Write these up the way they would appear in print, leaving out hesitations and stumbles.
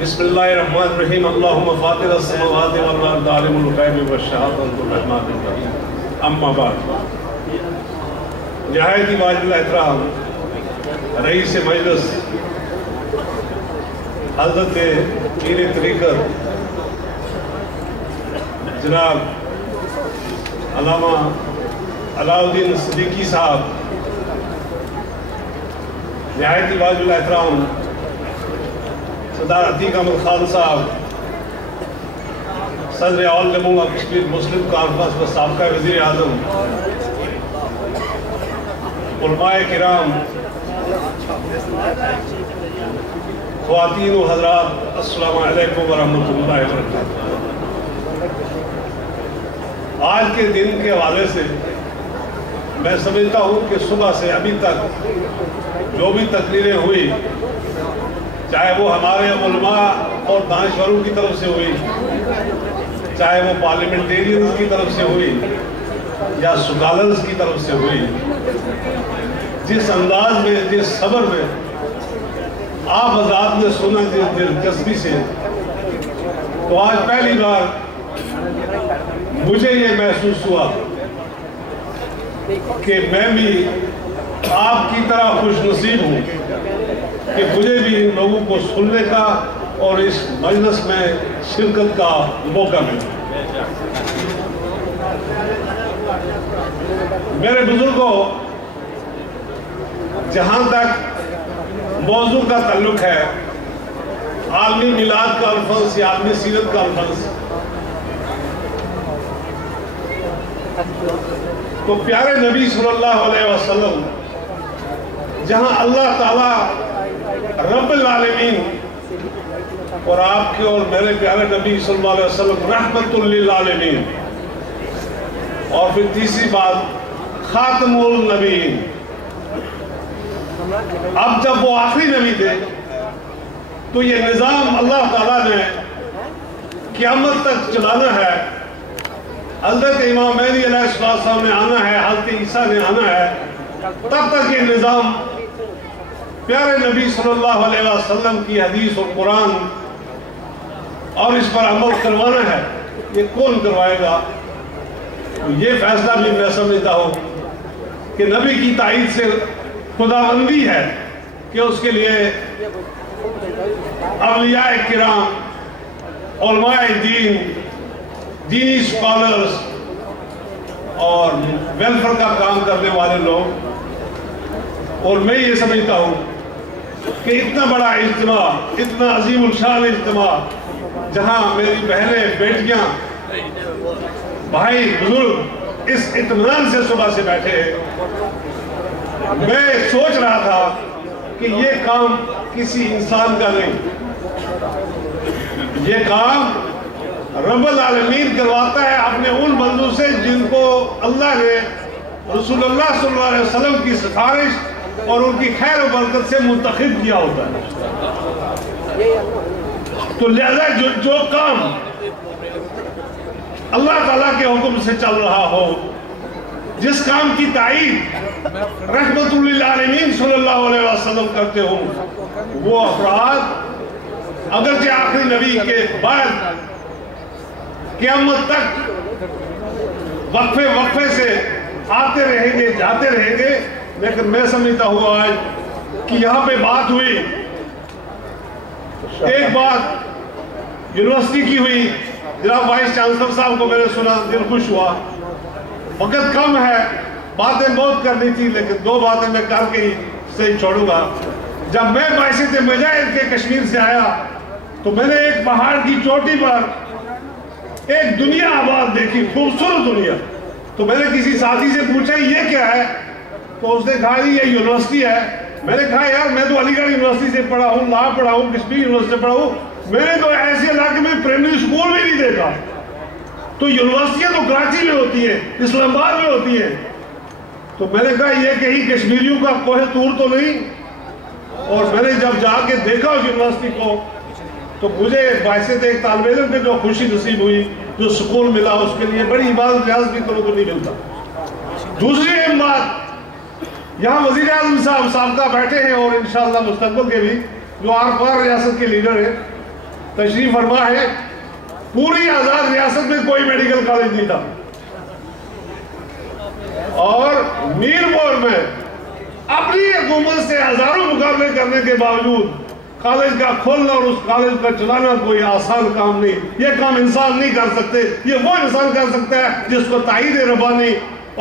بسم اللہ الرحمن الرحیم اللہم فاطر السماوات والارض عالم الغیب والشہادۃ الرحمن الرحیم اما بعد نہایت ہی واجب الاحترام رئیس مجلس حضرت پیر طریقت جناب علامہ علاء الدین صدیقی صاحب، نہایت ہی واجب الاحترام سردار عتیق احمد خان صاحب، صدر آل جموں کشمیر مسلم کانفرنس و سابقہ وزیر اعظم، علماء کرام، خواتین و حضرات، السلام علیکم ورحمۃ اللہ وبرکاتہ۔ آج کے دن کے حوالے سے میں سمجھتا ہوں کہ صبح سے ابھی تک جو بھی تقریریں ہوئی، چاہے وہ ہمارے علماء اور دانشوروں کی طرف سے ہوئی، چاہے وہ پارلیمنٹیرینز کی طرف سے ہوئی یا سکالرز کی طرف سے ہوئی، جس انداز میں، جس صبر میں آپ حضرات نے سنا، جس دلچسپی سے، تو آج پہلی بار مجھے یہ محسوس ہوا کہ میں بھی آپ کی طرح خوش نصیب ہوں کہ مجھے بھی ان لوگوں کو سننے کا اور اس مجلس میں شرکت کا موقع ملا۔ میرے بزرگوں، جہاں تک موضوع کا تعلق ہے، عالمی میلاد کانفرنس یا عالمی سیرت کانفرنس، تو پیارے نبی صلی اللہ علیہ وسلم، جہاں اللہ تعالیٰ رب العالمین اور آپ کے اور میرے پیارے نبی صلی اللہ علیہ وسلم رحمت للعالمین، اور پھر تیسری بات خاتم النبیین، اب جب وہ آخری نبی تھے تو یہ نظام اللہ تعالیٰ نے قیامت تک چلانا ہے۔ حضرت امام مہدی علیہ السلام نے آنا ہے، حضرت عیسیٰ نے آنا ہے، تب تک یہ نظام پیارے نبی صلی اللہ علیہ وسلم کی حدیث اور قرآن اور اس پر عمل کروانا ہے۔ یہ کون کروائے گا؟ یہ فیصلہ بھی میں سمجھتا ہوں کہ نبی کی تائید سے خداوندی ہے کہ اس کے لیے اولیاء کرام، علماء دین، دینی اسکالرز اور ویلفیئر کا کام کرنے والے لوگ، اور میں یہ سمجھتا ہوں کہ اتنا بڑا اجتماع، اتنا عظیم الشان اجتماع، جہاں میری بہنیں، بیٹیاں، بھائی، بزرگ اس اطمینان سے صبح سے بیٹھے ہیں، میں سوچ رہا تھا کہ یہ کام کسی انسان کا نہیں، یہ کام رب العالمین کرواتا ہے اپنے ان بندوں سے جن کو اللہ نے رسول اللہ صلی اللہ علیہ وسلم کی سفارش اور ان کی خیر و برکت سے منتخب کیا ہوتا ہے۔ تو لہذا جو کام اللہ تعالیٰ کے حکم سے چل رہا ہو، جس کام کی تائید رحمت للعالمین صلی اللہ علیہ وسلم کرتے ہوں، وہ افراد اگرچہ آخری نبی کے بعد قیامت تک وقفے سے آتے رہیں گے، جاتے رہیں گے، لیکن میں سمجھتا ہوں آج کہ یہاں پہ بات ہوئی، ایک بات یونیورسٹی کی ہوئی، جناب وائس چانسلر صاحب کو میں نے سنا، دل خوش ہوا۔ وقت کم ہے، باتیں بہت کرنی تھی، لیکن دو باتیں میں کر کے ہی سے چھوڑوں گا۔ جب میں باعث مجاہد کے کشمیر سے آیا تو میں نے ایک پہاڑ کی چوٹی پر ایک دنیا آباد دیکھی، خوبصورت دنیا۔ تو میں نے کسی ساتھی سے پوچھا یہ کیا ہے؟ تو اس نے کہا یہ یونیورسٹی ہے۔ میں نے کہا یار میں تو علی گڑھ یونیورسٹی سے پڑھا ہوں، لا پڑھا ہوں، کشمیر یونیورسٹی سے پڑھا ہوں، میں نے تو ایسے علاقے میں پرائمری اسکول بھی نہیں دیکھا۔ تو یونیورسٹیاں تو کراچی میں ہوتی ہیں، اسلام آباد میں ہوتی ہیں۔ تو میں نے کہا یہ کہیں کشمیریوں کا کوہ طور تو نہیں؟ اور میں نے جب جا کے دیکھا اس یونیورسٹی کو تو مجھے بحیثیت ایک طالب علم کے جو خوشی نصیب ہوئی، جو سکون ملا، اس کے لیے بڑی عبادت ریاض بھی کرو تو نہیں ملتا۔ دوسری اہم بات، یہاں وزیر اعظم صاحب سابقہ بیٹھے ہیں اور انشاءاللہ مستقبل کے بھی جو آر پار ریاست کے لیڈر ہیں، تشریف فرما ہے۔ پوری آزاد ریاست میں کوئی میڈیکل کالج نہیں تھا، اور میرپور میں اپنی حکومت سے ہزاروں مقابلے کرنے کے باوجود کالج کا کھولنا اور اس کالج کا چلانا کوئی آسان کام نہیں۔ یہ کام انسان نہیں کر سکتے، یہ وہ انسان کر سکتا ہے جس کو تائید ربانی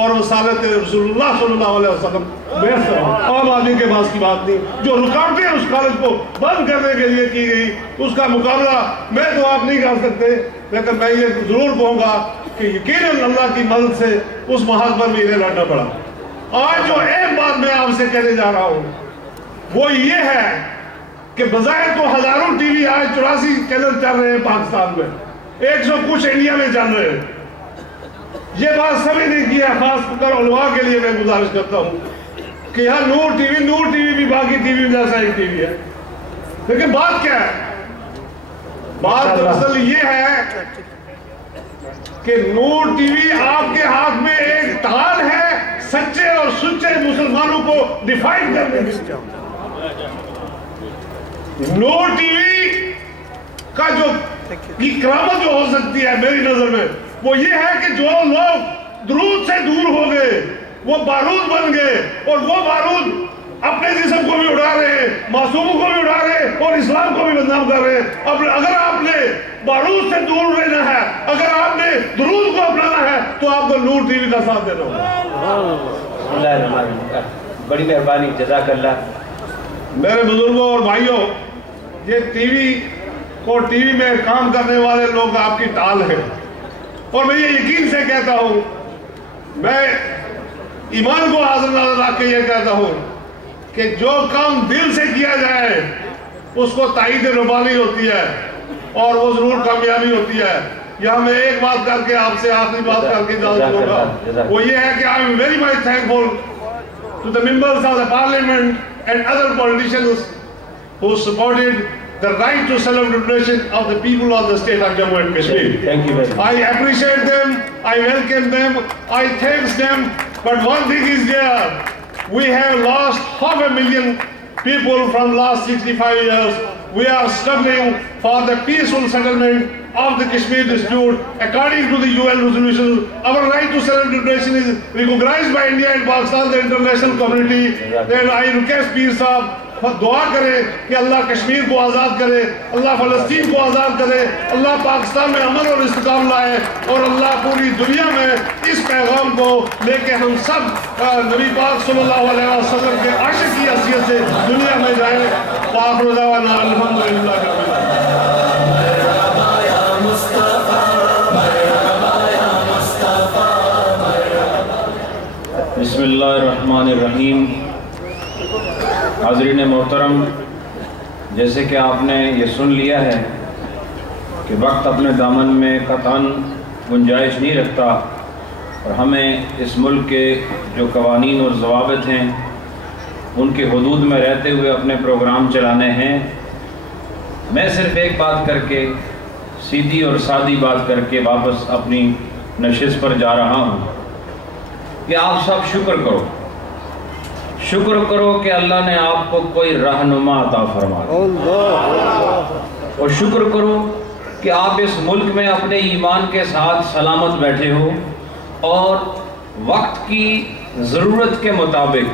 اور رسالت رسول اللہ صلی اللہ علیہ وسلم میسر ہو۔ عام آدمی کے پاس کی بات نہیں۔ جو رکاوٹیں اس کالج کو بند کرنے کے لیے کی گئی، اس کا مقابلہ میں تو آپ نہیں کر سکتے، لیکن میں یہ ضرور کہوں گا کہ یقیناً اللہ کی مدد سے اس محاذ پر بھی انہیں لڑنا پڑا۔ آج جو ایک بات میں آپ سے کہنے جا رہا ہوں وہ یہ ہے کہ بظاہر تو ہزاروں ٹی وی آج 84 چینل چل رہے ہیں پاکستان میں، 100 کچھ انڈیا میں چل رہے ہیں۔ یہ بات سبھی نے کی ہے، خاص کر علماء کے لیے میں گزارش کرتا ہوں کہ یہاں نور ٹی وی بھی باقی ٹی وی جیسا ایک ٹی وی ہے، لیکن بات کیا ہے؟ بات دراصل یہ ہے کہ نور ٹی وی آپ کے ہاتھ میں ایک ڈھال ہے سچے اور سچے مسلمانوں کو ڈیفائن کرنے کی۔ نور ٹی وی کا جو کرامت جو ہو سکتی ہے میری نظر میں وہ یہ ہے کہ جو لوگ درود سے دور ہو گئے وہ بارود بن گئے، اور وہ بارود اپنے جسم کو بھی اڑا رہے ہیں، معصوموں کو بھی اڑا رہے ہیں، اور اسلام کو بھی بدنام کر رہے ہیں۔ اگر آپ نے بارود سے دور رہنا ہے، اگر آپ نے درود کو اپنانا ہے، تو آپ کو نور ٹی وی کا ساتھ دینا ہوگا۔ بڑی مہربانی، جزاک اللہ۔ میرے بزرگوں اور بھائیوں، یہ ٹی وی میں کام کرنے والے لوگ آپ کی ٹال ہیں، اور میں یہ یقین سے کہتا ہوں، میں ایمان کو حاضر نظر رکھ کے یہ کہتا ہوں کہ جو کام دل سے کیا جائے اس کو تائید ربانی ہوتی ہے اور وہ ضرور کامیابی ہوتی ہے۔ یہاں میں ایک بات کر کے آپ سے آخری بات کر کے اجازت دوں گا، وہ یہ ہے کہ I am very much thankful to the members of the parliament and other politicians who supported the right to self-determination of the people of the state of Jammu and Kashmir. Thank you very much. I appreciate them, I welcome them, I thank them, but one thing is there, we have lost 500,000 people from last 65 years. We are struggling for the peaceful settlement of the Kashmir dispute according to the UN resolutions. Our right to self-determination is recognized by India and Pakistan, the international community. Then I request Peer Sahab, دعا کرے کہ اللہ کشمیر کو آزاد کرے، اللہ فلسطین کو آزاد کرے، اللہ پاکستان میں امن اور استحکام لائے، اور اللہ پوری دنیا میں اس پیغام کو لے کے ہم سب نبی پاک صلی اللہ علیہ وسلم کے عاشق کی حیثیت سے دنیا میں جائیں۔ وآخر دعوانا الحمدللہ رب العالمین۔ بسم اللہ الرحمن الرحیم۔ حاضرین محترم، جیسے کہ آپ نے یہ سن لیا ہے کہ وقت اپنے دامن میں قطعاً گنجائش نہیں رکھتا، اور ہمیں اس ملک کے جو قوانین اور ضوابط ہیں ان کے حدود میں رہتے ہوئے اپنے پروگرام چلانے ہیں۔ میں صرف ایک بات کر کے، سیدھی اور سادی بات کر کے واپس اپنی نشست پر جا رہا ہوں کہ آپ سب شکر کرو کہ اللہ نے آپ کو کوئی رہنما عطا فرما دیا، اور شکر کرو کہ آپ اس ملک میں اپنے ایمان کے ساتھ سلامت بیٹھے ہو، اور وقت کی ضرورت کے مطابق،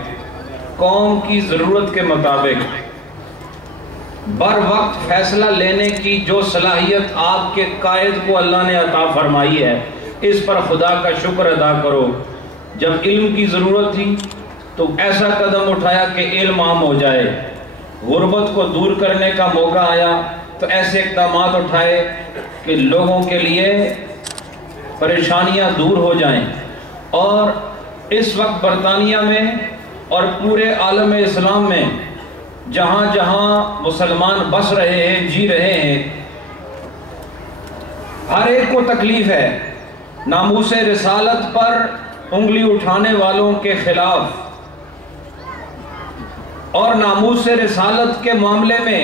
قوم کی ضرورت کے مطابق بر وقت فیصلہ لینے کی جو صلاحیت آپ کے قائد کو اللہ نے عطا فرمائی ہے، اس پر خدا کا شکر ادا کرو۔ جب علم کی ضرورت تھی تو ایسا قدم اٹھایا کہ علم عام ہو جائے، غربت کو دور کرنے کا موقع آیا تو ایسے اقدامات اٹھائے کہ لوگوں کے لیے پریشانیاں دور ہو جائیں، اور اس وقت برطانیہ میں اور پورے عالم اسلام میں جہاں جہاں مسلمان بس رہے ہیں، جی رہے ہیں، ہر ایک کو تکلیف ہے۔ ناموس رسالت پر انگلی اٹھانے والوں کے خلاف اور ناموس رسالت کے معاملے میں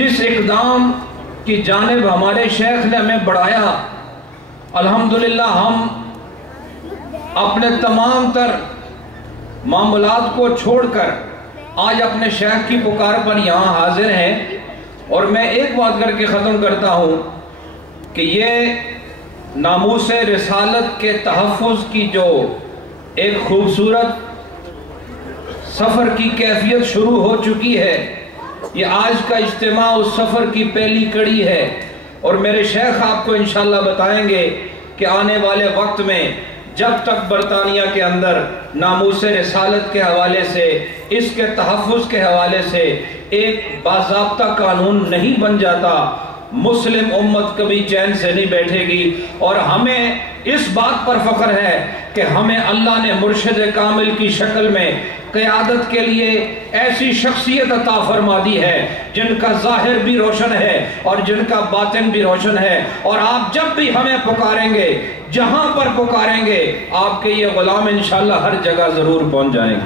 جس اقدام کی جانب ہمارے شیخ نے ہمیں بڑھایا، الحمدللہ ہم اپنے تمام تر معاملات کو چھوڑ کر آج اپنے شیخ کی پکار پر یہاں حاضر ہیں۔ اور میں ایک بات کر کے ختم کرتا ہوں کہ یہ ناموس رسالت کے تحفظ کی جو ایک خوبصورت سفر کی کیفیت شروع ہو چکی ہے، یہ آج کا اجتماع اس سفر کی پہلی کڑی ہے، اور میرے شیخ آپ کو انشاءاللہ بتائیں گے کہ آنے والے وقت میں جب تک برطانیہ کے اندر ناموس رسالت کے حوالے سے، اس کے تحفظ کے حوالے سے ایک باضابطہ قانون نہیں بن جاتا، مسلم امت کبھی چین سے نہیں بیٹھے گی۔ اور ہمیں اس بات پر فخر ہے کہ ہمیں اللہ نے مرشد کامل کی شکل میں قیادت کے لیے ایسی شخصیت عطا فرما دی ہے جن کا ظاہر بھی روشن ہے اور جن کا باطن بھی روشن ہے، اور آپ جب بھی ہمیں پکاریں گے، جہاں پر پکاریں گے، آپ کے یہ غلام انشاءاللہ ہر جگہ ضرور پہنچ جائیں گے۔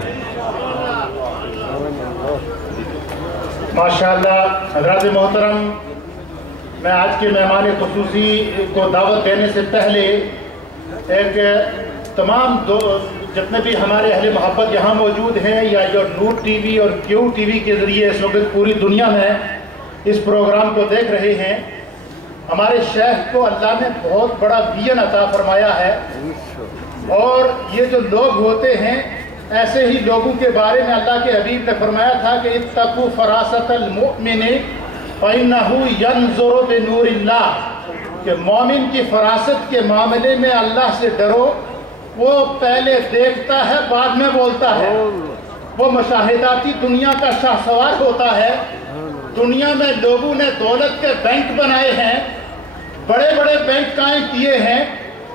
ماشاءاللہ حضرات محترم، میں آج کے مہمان خصوصی کو دعوت دینے سے پہلے ایک تمام جتنے بھی ہمارے اہل محبت یہاں موجود ہیں یا جو نور ٹی وی اور کیو ٹی وی کے ذریعے اس وقت پوری دنیا میں اس پروگرام کو دیکھ رہے ہیں، ہمارے شیخ کو اللہ نے بہت بڑا ویژن عطا فرمایا ہے، اور یہ جو لوگ ہوتے ہیں ایسے ہی لوگوں کے بارے میں اللہ کے حبیب نے فرمایا تھا کہ اتقوا فراست المؤمن فإنه ينظر بنور اللہ، کہ مومن کی فراست کے معاملے میں اللہ سے ڈرو، وہ پہلے دیکھتا ہے بعد میں بولتا ہے، وہ مشاہداتی دنیا کا شاہ سوار ہوتا ہے۔ دنیا میں لوگوں نے دولت کے بینک بنائے ہیں، بڑے بڑے بینک قائم کیے ہیں،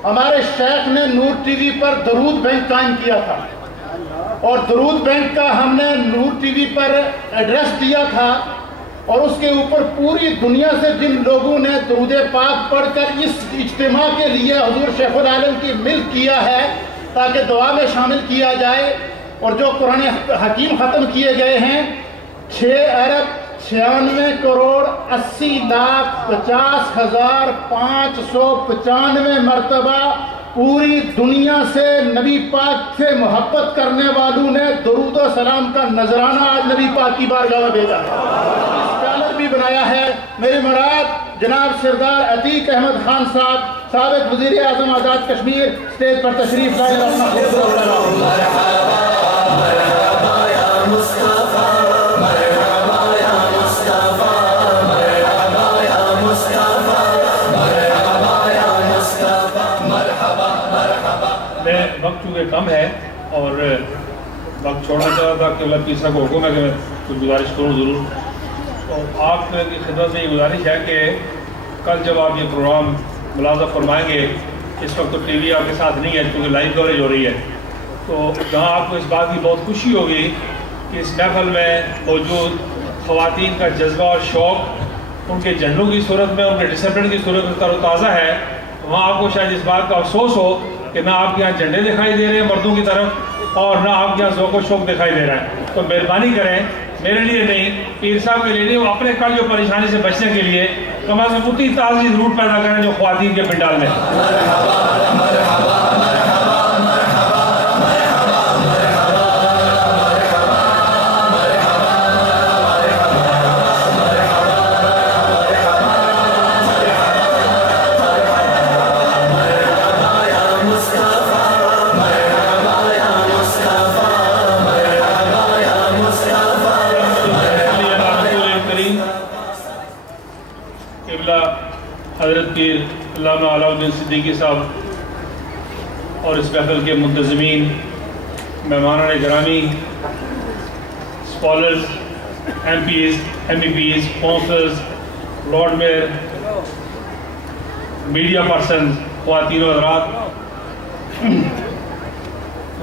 ہمارے شیخ نے نور ٹی وی پر درود بینک قائم کیا تھا، اور درود بینک کا ہم نے نور ٹی وی پر ایڈریس دیا تھا، اور اس کے اوپر پوری دنیا سے جن لوگوں نے درود پاک پڑھ کر اس اجتماع کے لیے حضور شیخ العالم کی ملک کیا ہے تاکہ دعا میں شامل کیا جائے، اور جو قرآن حکیم ختم کیے گئے ہیں 6,96,50,595 مرتبہ پوری دنیا سے نبی پاک سے محبت کرنے والوں نے درود و سلام کا نذرانہ آج نبی پاک کی بارگاہ میں بھیجا ہے، اسکالر بھی بنایا ہے۔ میری مراد جناب سردار عتیق احمد خان صاحب، سابق وزیر اعظم آزاد کشمیر، اسٹیج پر تشریف لائے۔ وقت چونکہ کم ہے اور وقت چھوڑنا چاہتا تھا کہ اللہ تیسرا کو حکم ہے کہ میں کچھ گزارش کروں ضرور، تو آپ کی خدمت سے یہ گزارش ہے کہ کل جب آپ یہ پروگرام ملاحظہ فرمائیں گے، اس وقت تو ٹی وی آپ کے ساتھ نہیں ہے کیونکہ لائیو کوریج ہو رہی ہے، تو جہاں آپ کو اس بات کی بہت خوشی ہوگی کہ اس محفل میں موجود خواتین کا جذبہ اور شوق ان کے جھنڈوں کی صورت میں، ان کے ڈسپلن کی صورت میں تر و تازہ ہے، وہاں آپ کو شاید اس بات کا افسوس ہو کہ نہ آپ کے یہاں جھنڈے دکھائی دے رہے ہیں مردوں کی طرف، اور نہ آپ کے یہاں ذوق و شوق دکھائی دے رہا ہے۔ تو مہربانی کریں، میرے لیے نہیں، پیر صاحب کے لیے نہیں، وہ اپنے کل جو پریشانی سے بچنے کے لیے کم از کم اتنی تازی ضرور پیدا کریں جو خواتین کے پنڈال میں۔ حضرت پیر علامہ علاؤالدین صدیقی صاحب اور اس محفل کے منتظمین، مہمانان گرامی، scholars, MPs, MEPs, councillors, lord mayor, media persons, خواتین و حضرات،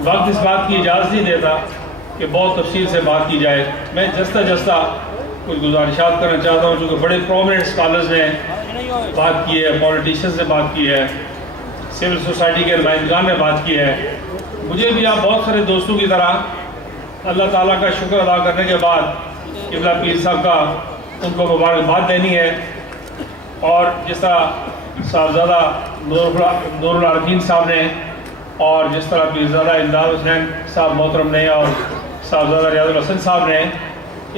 وقت اس بات کی اجازت نہیں دیتا کہ بہت تفصیل سے بات کی جائے۔ میں جستہ کچھ گزارشات کرنا چاہتا ہوں، چونکہ بڑے پرومیننٹ اسکالرز نے بات کی ہے، پولیٹیشنز نے بات کی ہے، سول سوسائٹی کے نمائندگان نے بات کی ہے۔ مجھے بھی آپ بہت سارے دوستوں کی طرح اللہ تعالیٰ کا شکر ادا کرنے کے بعد قبلہ پیر صاحب کا ان کو مبارکباد دینی ہے. اور جس طرح صاحبزادہ نور العارفین صاحب نے اور جس طرح پیرزادہ امداد حسین صاحب محترم نے اور صاحبزادہ ریاض الحسن صاحب نے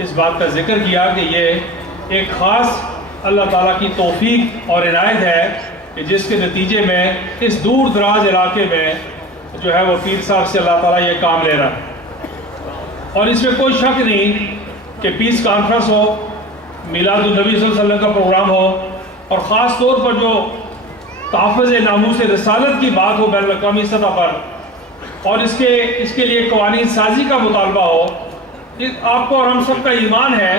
اس بات کا ذکر کیا کہ یہ ایک خاص اللہ تعالیٰ کی توفیق اور عنایت ہے کہ جس کے نتیجے میں اس دور دراز علاقے میں جو ہے وہ پیر صاحب سے اللہ تعالیٰ یہ کام لے رہا ہے. اور اس میں کوئی شک نہیں کہ پیس کانفرنس ہو, میلاد النبی صلی اللہ علیہ وسلم کا پروگرام ہو, اور خاص طور پر جو تحفظ ناموس رسالت کی بات ہو بین الاقوامی سطح پر, اور اس کے لیے قوانین سازی کا مطالبہ ہو, آپ کو اور ہم سب کا ایمان ہے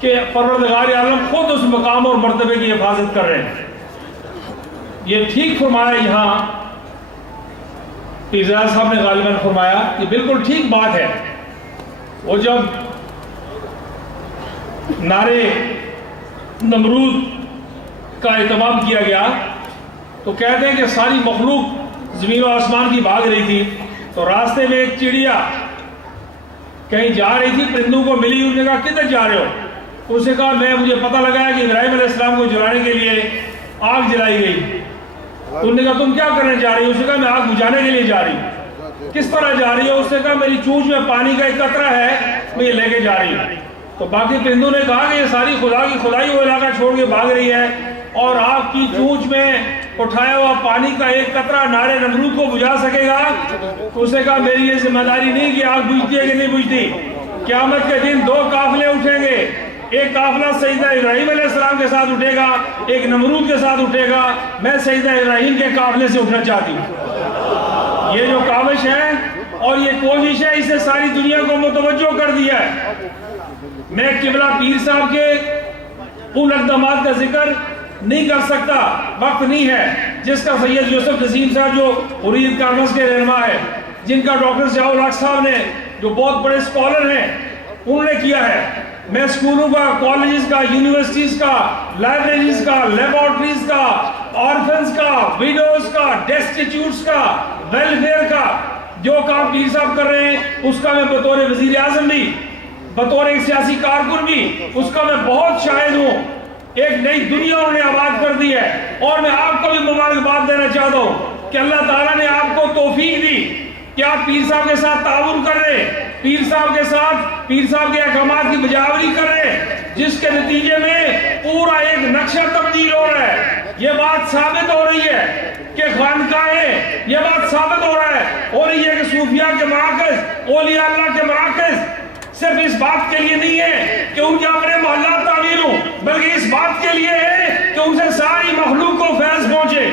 کہ پروردگار عالم خود اس مقام اور مرتبے کی حفاظت کر رہے ہیں. یہ ٹھیک فرمایا یہاں پیرزادہ صاحب نے غالباً فرمایا, یہ بالکل ٹھیک بات ہے. وہ جب نعرے نمرود کا اہتمام کیا گیا تو کہتے ہیں کہ ساری مخلوق زمین و آسمان کی بھاگ رہی تھی, تو راستے میں ایک چڑیا کہیں جا رہی تھی, پرندوں کو ملی, انہوں نے کہا کدھر جا رہے ہو؟ اس نے کہا مجھے پتہ لگا ہے کہ ابراہیم علیہ السلام کو جلانے کے لیے آگ جلائی گئی. انہوں نے کہا تم کیا کرنے جا رہی ہو؟ اس نے کہا میں آگ بجھانے کے لیے جا رہی ہوں. کس طرح جا رہی ہو؟ اس نے کہا میری چونچ میں پانی کا ایک قطرہ ہے, میں یہ لے کے جا رہی ہوں. تو باقی پرندوں نے کہا کہ یہ ساری خدا کی خدائی وہ علاقہ چھوڑ کے بھاگ رہی ہے, اور آپ کی چونچ میں اٹھایا ہوا پانی کا ایک قطرہ نعرے نمرود کو بجھا سکے گا؟ تو اس نے کہا میری یہ ذمہ داری نہیں کہ آگ بجھتی ہے کہ نہیں بجھتی. قیامت کے دن دو قافلے اٹھیں گے, ایک قافلہ سیدنا ابراہیم علیہ السلام کے ساتھ اٹھے گا, ایک نمرود کے ساتھ اٹھے گا. میں سیدنا ابراہیم کے قافلے سے اٹھنا چاہتی ہوں. یہ جو کاوش ہے اور یہ کوشش ہے, اس نے ساری دنیا کو متوجہ کر دیا ہے. میں قبلہ پیر صاحب کے ان اقدامات کا ذکر نہیں کر سکتا, وقت نہیں ہے, جس کا سید یوسف نسیم صاحب جو حریت کانفرنس کے رہنما ہے, جن کا ڈاکٹر ضیاء الحق صاحب نے جو بہت بڑے اسکالر ہیں انہوں نے کیا ہے. میں اسکولوں کا, کالجز کا, یونیورسٹیز کا, لائبریریز کا, لیبارٹریز کا, آرفنز کا, ویڈوز کا, ڈیسٹیٹیوٹس کا, ویلفیئر کا جو کام پیر صاحب کر رہے ہیں, اس کا میں بطور وزیر اعظم بھی, بطور ایک سیاسی کارکن بھی اس کا میں بہت شاہد ہوں. ایک نئی دنیا انہوں نے آباد کر دی ہے, اور میں آپ کو بھی مبارکباد دینا چاہتا ہوں کہ اللہ تعالیٰ نے آپ کو توفیق دی کہ آپ پیر صاحب کے ساتھ تعاون کر رہے ہیں, پیر صاحب کے ساتھ پیر صاحب کے احکامات کی بجاوری کر رہے ہیں, جس کے نتیجے میں پورا ایک نقشہ تبدیل ہو رہا ہے. یہ بات ثابت ہو رہی ہے کہ خانقاہیں, یہ بات ثابت ہو رہی ہے کہ صوفیاء کے مراکز, اولیاء اللہ کے مراکز صرف اس بات کے لیے نہیں ہے کہ ان کے اپنے محلات تعمیر ہوں, بلکہ اس بات کے لیے ہے کہ ان سے ساری مخلوق کو فیض پہنچے.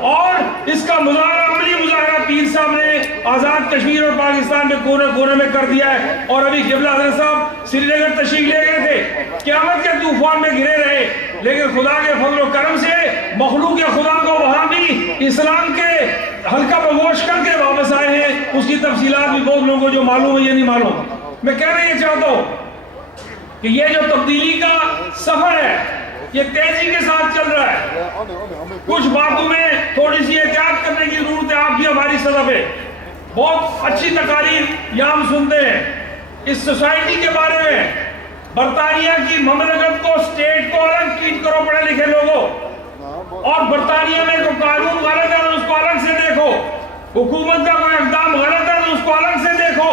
اور اس کا مظاہرہ, عملی مظاہرہ پیر صاحب نے آزاد کشمیر اور پاکستان میں کونے کونے میں کر دیا ہے. اور ابھی قبلہ حضرت صاحب سری نگر تشریف لے گئے تھے, قیامت کے طوفان میں گرے رہے, لیکن خدا کے فضل و کرم سے مخلوق خدا کو وہاں بھی اسلام کے ہلکا بگوش کر کے واپس آئے ہیں. اس کی تفصیلات بھی بہت لوگوں کو جو معلوم ہے یہ نہیں معلوم. میں کہنا یہ چاہتا ہوں کہ یہ جو تبدیلی کا سفر ہے یہ تیزی کے ساتھ چل رہا ہے. کچھ باتوں میں تھوڑی سی احتیاط کرنے کی ضرورت ہے آپ کی ہماری سطح پہ. بہت اچھی تقاریر یہاں ہم سنتے ہیں اس سوسائٹی کے بارے میں. برطانیہ کی مملکت کو, اسٹیٹ کو الگ ٹریٹ کرو پڑھے لکھے لوگوں, اور برطانیہ میں کوئی قانون غلط ہے تو اس کو الگ سے دیکھو, حکومت کا کوئی اقدام غلط ہے تو اس کو الگ سے دیکھو.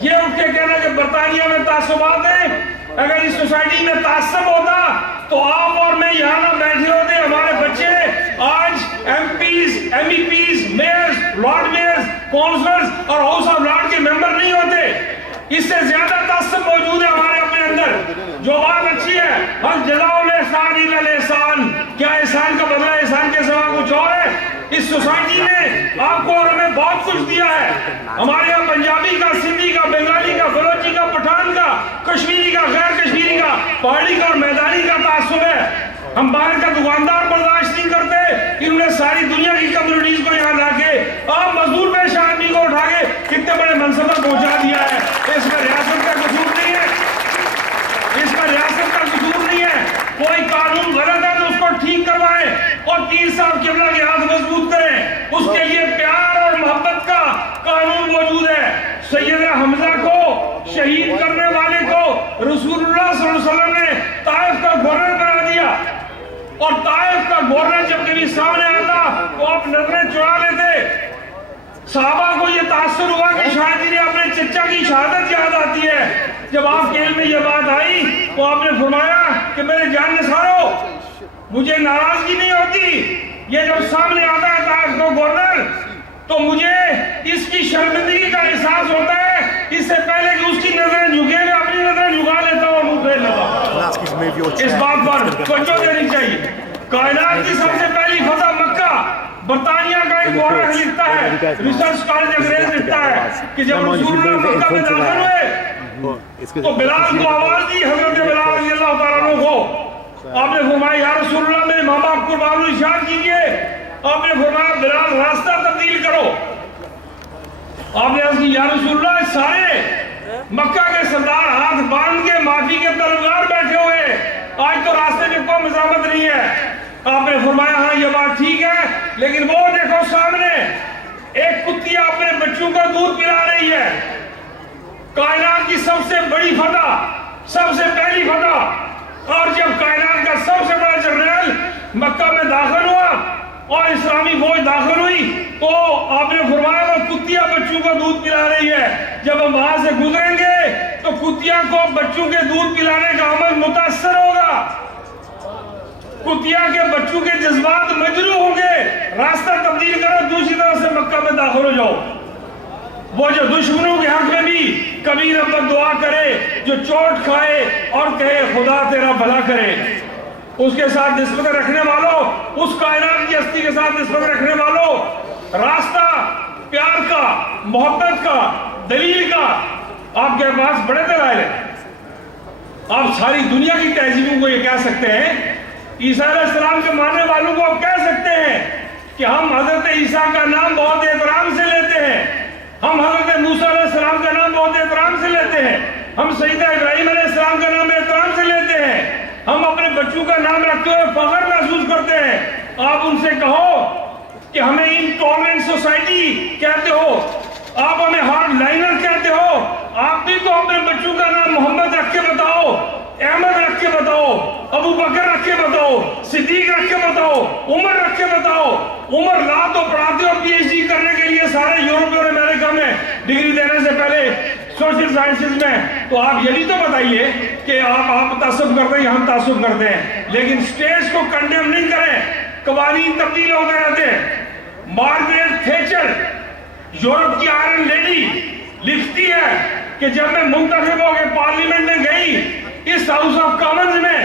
یہ اٹھ کے کہنا کہ برطانیہ میں تعصبات ہیں, اگر اس سوسائٹی میں تعصب ہوتا تو آپ اور میں یہاں نہ بیٹھے ہوتے. ہمارے بچے آج MPs, MEPs, mayors, lord mayors, councillors اور ہاؤس آف لارڈ کے ممبر نہیں ہوتے. اس سے زیادہ تعصب موجود ہے ہمارے اپنے اندر. جو بات اچھی ہے, ہل جزاء الاحسان الا الاحسان, کیا احسان کا بدلہ احسان کے سوا کچھ اور ہے؟ اس سوسائٹی نے آپ کو اور ہمیں بہت کچھ دیا ہے. ہمارے یہاں پنجابی کا, سندھی کا, بنگالی کا, بلوچی کا, پٹھان کا, کشمیری کا, غیر کشمیری کا, پہاڑی کا اور میدانی کا تعصب ہے. ہم باہر کا دکاندار برداشت نہیں کرتے, انہوں نے ساری دنیا کی کمیونٹیز کو یہاں لا کے عام مزدور پیشہ آدمی کو اٹھا کے کتنے بڑے منصب پر پہنچا دیا ہے. اس میں ریاست کا قصور نہیں ہے, اس میں ریاست کا قصور نہیں ہے. کوئی قانون غلط ہے تو اس کو ٹھیک کروائیں اور پیر صاحب قبلہ کے ہاتھ مضبوط کریں. اس کے لیے پیار اور محبت کا قانون موجود ہے. سیدنا حمزہ کو شہید کرنے والے کو رسول اللہ صلی اللہ علیہ وسلم نے طائف کا گورنر بنا دیا، اور طائف کا گورنر جب کبھی سامنے آتا تو آپ نظریں چرا لیتے۔ صحابہ کو یہ تاثر ہوا کہ شاید انہیں اپنے چچا کی شہادت یاد آتی ہے۔ جب آپ کے علم میں یہ بات آئی تو آپ نے فرمایا کہ میرے جان نثارو، مجھے ناراضگی نہیں ہوتی، یہ جب سامنے آتا ہے طائف کا گورنر تو مجھے اس کی شرمندگی کا احساس ہوتا ہے، اس سے پہلے کہ اس کی نظریں جھکے میں اپنی نظریں جھکا لیتا ہوں اور منہ پھیر لیتا ہوں۔ اس بات پر توجہ دینی چاہیے۔ کائنات کی سب سے پہلی فتح مکہ، برطانیہ کا ایک مورخ لکھتا ہے، ریسرچ کالج انگریز لکھتا ہے کہ جب رسول اللہ مکہ میں داخل ہوئے تو بلال کو آواز دی، حضرت بلال رضی اللہ تعالیٰ عنہ کو۔ آپ نے فرمایا یا رسول اللہ میرے ماں باپ کو قربان ارشاد کیجئے۔ آپ نے فرمایا بلال راستہ تبدیل کرو۔ آپ نے عرض کی یا رسول اللہ سارے مکہ کے سردار ہاتھ باندھ کے معافی کے طلبگار بیٹھے ہوئے، آج تو راستے میں کوئی مزاحمت نہیں ہے۔ آپ نے فرمایا ہاں یہ بات ٹھیک ہے، لیکن وہ دیکھو سامنے ایک کتیا اپنے بچوں کو دودھ پلا رہی ہے۔ کائنات کی سب سے بڑی فتح، سب سے پہلی فتح، اور جب کائنات کا سب سے بڑا جنرل مکہ میں داخل ہوا اور اسلامی فوج داخل ہوئی تو آپ نے فرمایا وہ کتیا بچوں کو دودھ پلا رہی ہے۔ جب ہم وہاں سے گزریں گے تو کتیا کو بچوں کے دودھ پلانے کا عمل متاثر ہوگا، کتیا کے بچوں کے جذبات مجروح ہوں گے۔ راستہ تبدیل کرو، دوسری طرح سے مکہ میں داخل ہو جاؤ۔ وہ جو دشمنوں کے حق میں بھی کبھی رب دعا کرے، جو چوٹ کھائے اور کہے خدا تیرا بھلا کرے، اس کے ساتھ نسبت رکھنے والوں، اس کائنات کی ہستی کے ساتھ نسبت رکھنے والوں، راستہ پیار کا، محبت کا، دلیل کا آپ کے پاس بڑے دلائل ہیں۔ آپ ساری دنیا کی تہذیبوں کو یہ کہہ سکتے ہیں، عیسیٰ علیہ السلام کے ماننے والوں کو آپ کہہ سکتے ہیں کہ ہم حضرت عیسیٰ کا نام بہت احترام سے لیتے ہیں، ہم حضرت موسیٰ علیہ السلام کا نام بہت احترام سے لیتے ہیں، ہم سیدنا ابراہیم علیہ السلام کا نام احترام سے لیتے ہیں، ہم اپنے بچوں کا نام رکھتے ہوئے فخر محسوس کرتے ہیں۔ آپ ان سے کہو کہ ہمیں انٹالرنٹ سوسائٹی کہتے ہو، آپ ہمیں ہارڈ لائنر کہتے ہو، آپ بھی تو اپنے بچوں کا نام محمد رکھ کے بتاؤ، احمد رکھ کے بتاؤ، ابو بکر رکھ کے بتاؤ، صدیق رکھ کے بتاؤ، عمر رکھ کے بتاؤ۔ عمر لا تو پڑھاتے ہو پی ایچ ڈی کرنے کے لیے سارے یورپ اور امریکہ میں ڈگری دینے سے پہلے سوشل سائنسز میں، تو آپ یہ نہیں تو بتائیے کہ آپ تعصب کرتے ہیں، ہم تعصب کرتے ہیں، لیکن سٹیٹس کو کنڈیم نہیں کریں، قوانین تبدیل ہوتے رہتے ہیں۔ مارگریٹ تھیچر یورپ کی آئرن لیڈی لکھتی ہے کہ جب میں منتخب ہو کے پارلیمنٹ میں گئی اس ہاؤس آف کامنز میں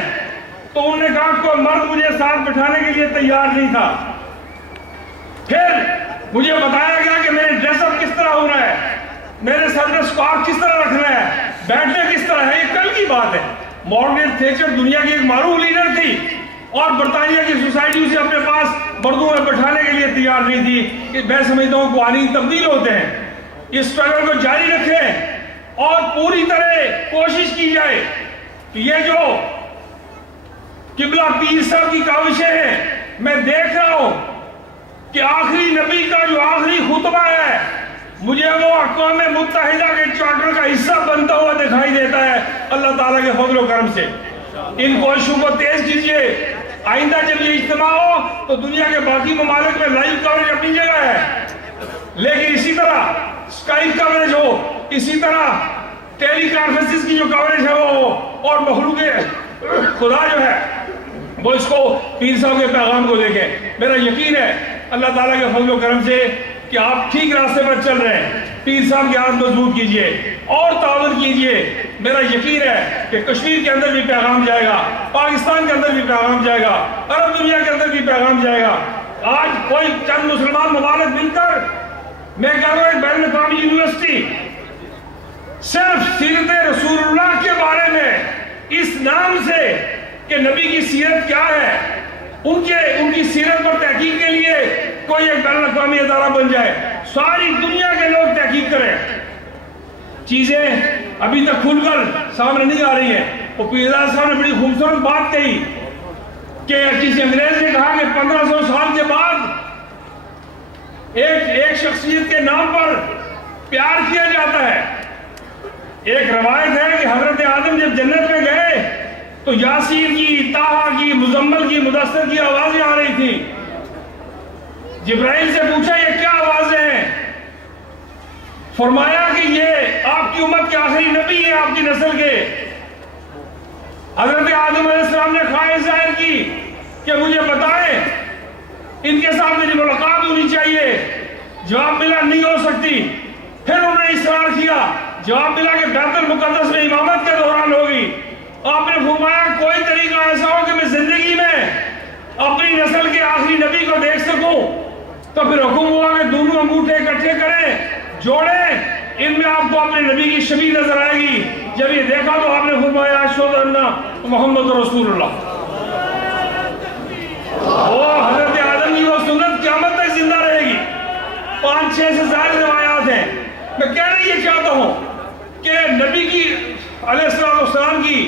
تو انہوں نے کہا کوئی مرد مجھے ساتھ بٹھانے کے لیے تیار نہیں تھا۔ پھر مجھے بتایا گیا کہ میرے ڈریس اپ کس طرح ہونا ہے، میرے سر میں سکارف کس طرح رکھنا ہے، بیٹھنا کس طرح ہے۔ یہ کل کی بات ہے۔ مارگریٹ تھیچر دنیا کی ایک معروف لیڈر تھی اور برطانیہ کی سوسائٹی اسے اپنے پاس مردوں میں بٹھانے کے لیے تیار نہیں تھی۔ کہ میں سمجھتا ہوں قوانین تبدیل ہوتے ہیں، اس اسٹرگل کو جاری رکھیں اور پوری طرح کوشش کی جائے کہ یہ جو قبلہ پیر صاحب کی کاوشیں ہیں، میں دیکھ رہا ہوں کہ آخری نبی کا جو آخری خطبہ ہے مجھے وہ اقوام متحدہ کے چارٹر کا حصہ بنتا ہوا دکھائی دیتا ہے اللہ تعالیٰ کے فضل و کرم سے۔ ان کوششوں کو تیز کیجئے۔ آئندہ جب یہ اجتماع ہو تو دنیا کے باقی ممالک میں لائیو کوریج اپنی جگہ ہے، لیکن اسی طرح اسکائی کوریج ہو، اسی طرح ٹیلی کانفرنسز کی جو کوریج ہے وہ ہو، اور مخلوق خدا جو ہے وہ اس کو پیر صاحب کے پیغام کو دیکھیں۔ میرا یقین ہے اللہ تعالیٰ کے فضل و کرم سے کہ آپ ٹھیک راستے پر چل رہے ہیں۔ پیر صاحب کی ہاتھ مضبوط کیجئے اور تعاون کیجئے۔ میرا یقین ہے کہ کشمیر کے اندر بھی پیغام جائے گا، پاکستان کے اندر بھی پیغام جائے گا، عرب دنیا کے اندر بھی پیغام جائے گا۔ آج کوئی چند مسلمان ممالک مل کر میں کہہ رہا ہوں ایک بین الاقوامی یونیورسٹی صرف سیرت رسول اللہ کے بارے میں اس نام سے کہ نبی کی سیرت کیا ہے، ان کی سیرت پر تحقیق کے لیے کوئی ایک بین الاقوامی ادارہ بن جائے، ساری دنیا کے لوگ تحقیق کریں۔ چیزیں ابھی تک کھل کر سامنے نہیں آ رہی ہیں۔ وہ پیرزادہ صاحب نے بڑی خوبصورت بات کہی کہ کسی انگریز نے کہا کہ 1500 سال کے بعد ایک شخصیت کے نام پر پیار کیا جاتا ہے۔ ایک روایت ہے کہ حضرت آدم جب جنت میں گئے تو یاسین کی، طٰہٰ کی، مزمل کی، مدثر کی آوازیں آ رہی تھیں. جبرائیل سے پوچھا یہ کیا آوازیں ہیں؟ فرمایا کہ یہ آپ کی امت کے آخری نبی ہیں، آپ کی نسل کے. حضرت آدم علیہ السلام نے خواہش ظاہر کی کہ مجھے بتائیں ان کے ساتھ میری ملاقات ہونی چاہیے. جواب ملا نہیں ہو سکتی. پھر انہوں نے اصرار کیا، جواب ملا کہ بیت المقدس میں امامت کے دوران ہوگی. آپ نے فرمایا کوئی طریقہ ایسا ہو کہ میں زندگی میں اپنی نسل کے آخری نبی کو دیکھ سکوں. تو پھر حکم ہوا کہ دونوں انگوٹھے اکٹھے کریں، جوڑیں، ان میں آپ کو اپنے نبی کی شبیہ نظر آئے گی. جب یہ دیکھا تو آپ نے فرمایا اشہد ان محمد رسول اللہ. وہ حضرت آدم کی وہ سنت قیامت تک زندہ رہے گی. 5-6 سے زائد روایات ہیں. میں کہنا یہ چاہتا ہوں کہ نبی کی علیہ السلام کی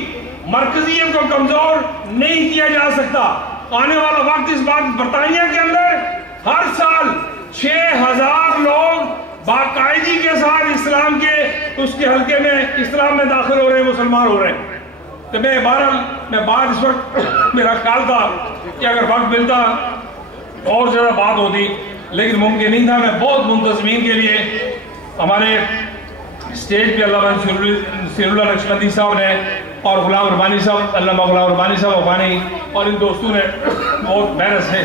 مرکزیت کو کمزور نہیں کیا جا سکتا. آنے والا وقت اس بات برطانیہ کے اندر ہر سال 6000 لوگ باقاعدگی کے ساتھ اسلام کے اس کے حلقے میں اسلام میں داخل ہو رہے ہیں، مسلمان ہو رہے ہیں. تو میں بات اس وقت میرا خیال تھا کہ اگر وقت ملتا اور زیادہ بات ہوتی، لیکن ممکن نہیں تھا. میں بہت منتظمین کے لیے ہمارے اسٹیج پہ علامہ سیر اللہ نقشبندی صاحب نے اور غلام ربانی صاحب، علامہ غلام ربانی صاحب افغانی اور ان دوستوں نے بہت محنت سے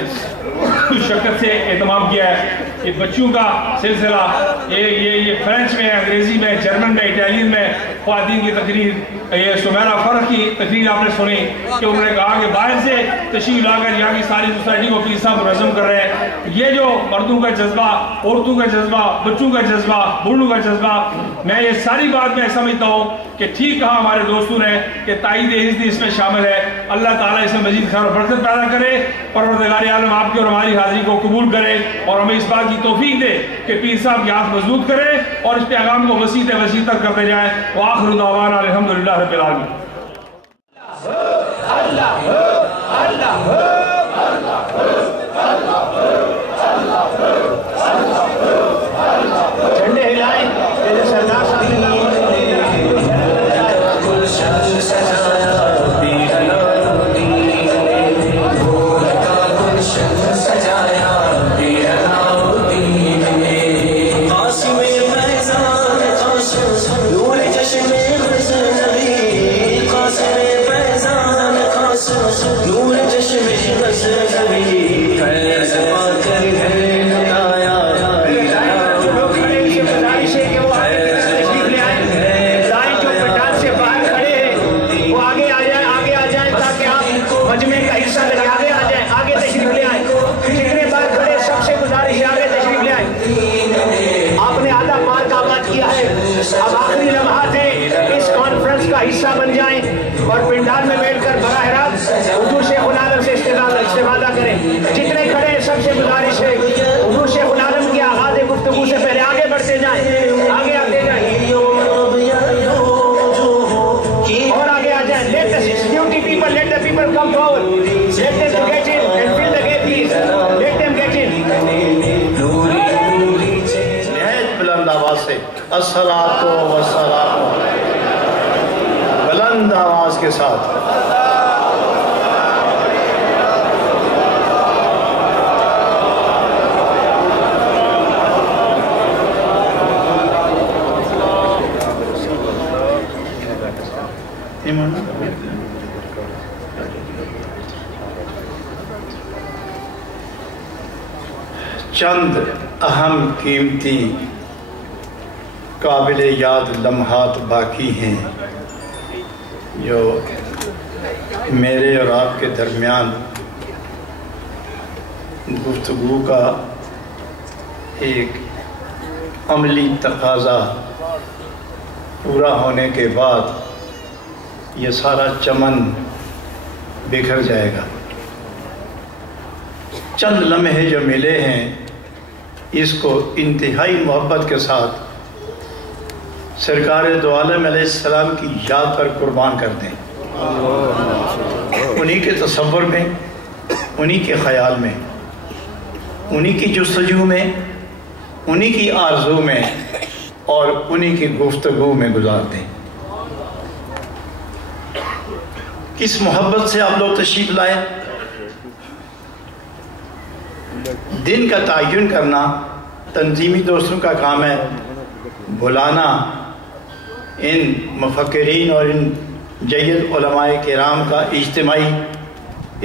شرکت سے اہتمام کیا ہے. یہ بچوں کا سلسلہ، یہ فرینچ میں، انگریزی میں، جرمن میں، اٹالین میں خواتین کی تقریر، یہ سمیرہ فرق کی تقریر آپ نے سنی کہ انہوں نے کہا کہ باہر سے تشریف لا کر یہاں کی ساری سوسائٹی کو پیر صاحب منظم کر رہے ہیں. یہ جو مردوں کا جذبہ، عورتوں کا جذبہ، بچوں کا جذبہ، بوڑھوں کا جذبہ، میں یہ ساری بات میں سمجھتا ہوں کہ ٹھیک کہا ہمارے دوستوں نے کہ تائید عزتی اس میں شامل ہے. اللہ تعالیٰ اس میں مزید خیر و برکت پیدا کرے. پروردگار عالم آپ کی اور ہماری حاضری کو قبول کرے اور ہمیں اس بات کی توفیق دے کہ پیر صاحب کی ہاتھ مضبوط کرے اور اس پیغام کو وسیع تک کرتے جائیں. وآخر دعوانا الحمدللہ رب العالمین. جھنڈے ہلائیں جیسے سردار صاحب نے اب آخری لمحات ہیں، اس کانفرنس کا حصہ بن جائیں اور پنڈال میں بیٹھ کر براہ راست حضور شیخ العالم سے استفادہ کریں. جتنے کھڑے ہیں سب سے گزارش ہے حضور شیخ العالم کی آغاز گفتگو سے پہلے آگے بڑھتے جائیں، آگے آتے جائیں اور آگے آ جائیں. Let the security people, let the people come forward. Let them to get in and fill the gate please. Let them get in. نہایت بلند آواز سے الصلاۃ والسلام، بلند آواز کے ساتھ. چند اہم قیمتی قابل یاد لمحات باقی ہیں جو میرے اور آپ کے درمیان گفتگو کا ایک عملی تقاضا پورا ہونے کے بعد یہ سارا چمن بکھر جائے گا. چند لمحے جو ملے ہیں اس کو انتہائی محبت کے ساتھ سرکار دو عالم علیہ السلام کی یاد پر قربان کر دیں. انہی کے تصور میں، انہی کے خیال میں، انہی کی جستجو میں، انہی کی آرزو میں اور انہی کی گفتگو میں گزار دیں. اس محبت سے آپ لوگ تشریف لائے. دن کا تعین کرنا تنظیمی دوستوں کا کام ہے. بلانا ان مفکرین اور ان جید علماء کرام کا اجتماعی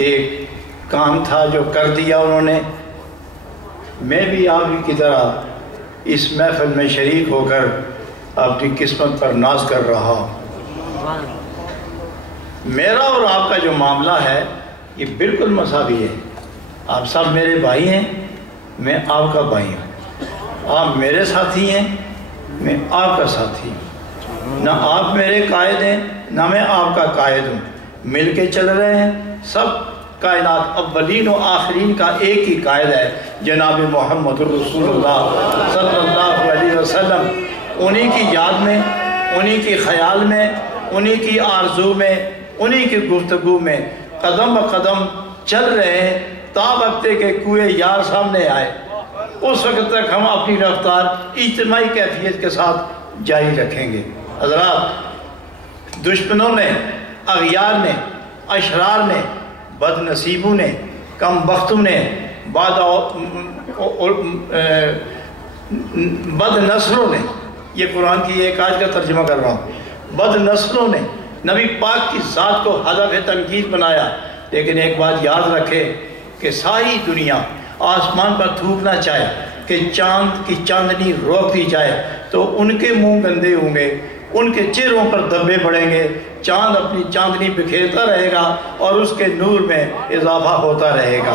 ایک کام تھا جو کر دیا انہوں نے. میں بھی آپ کی طرح اس محفل میں شریک ہو کر اپنی قسمت پر ناز کر رہا ہوں. میرا اور آپ کا جو معاملہ ہے یہ بالکل مساوی ہے. آپ سب میرے بھائی ہیں, میں آپ کا بھائی ہوں. آپ میرے ساتھی ہیں, میں آپ کا ساتھی ہوں. نہ آپ میرے قائد ہیں نہ میں آپ کا قائد ہوں. مل کے چل رہے ہیں. سب کائنات اولین و آخرین کا ایک ہی قائد ہے, جناب محمد رسول اللہ صلی اللہ علیہ وسلم. انہی کی یاد میں, انہی کی خیال میں, انہی کی آرزو میں, انہی کی گفتگو میں قدم بقدم چل رہے ہیں تا وقت کہ کوئے یار سامنے آئے. اس وقت تک ہم اپنی رفتار اجتماعی کیفیت کے ساتھ جاری رکھیں گے. حضرات, دشمنوں نے, اغیار نے, اشرار نے, بد نصیبوں نے, کم بختوں نے, بد نسلوں نے, یہ قرآن کی ایک آیت کا ترجمہ کر رہا ہوں, بد نسلوں نے نبی پاک کی ذات کو ہدف تنقید بنایا. لیکن ایک بات یاد رکھے کہ ساری دنیا آسمان پر تھوکنا چاہے کہ چاند کی چاندنی روک دی جائے تو ان کے منہ گندے ہوں گے, ان کے چہروں پر دبے پڑیں گے. چاند اپنی چاندنی بکھیرتا رہے گا اور اس کے نور میں اضافہ ہوتا رہے گا.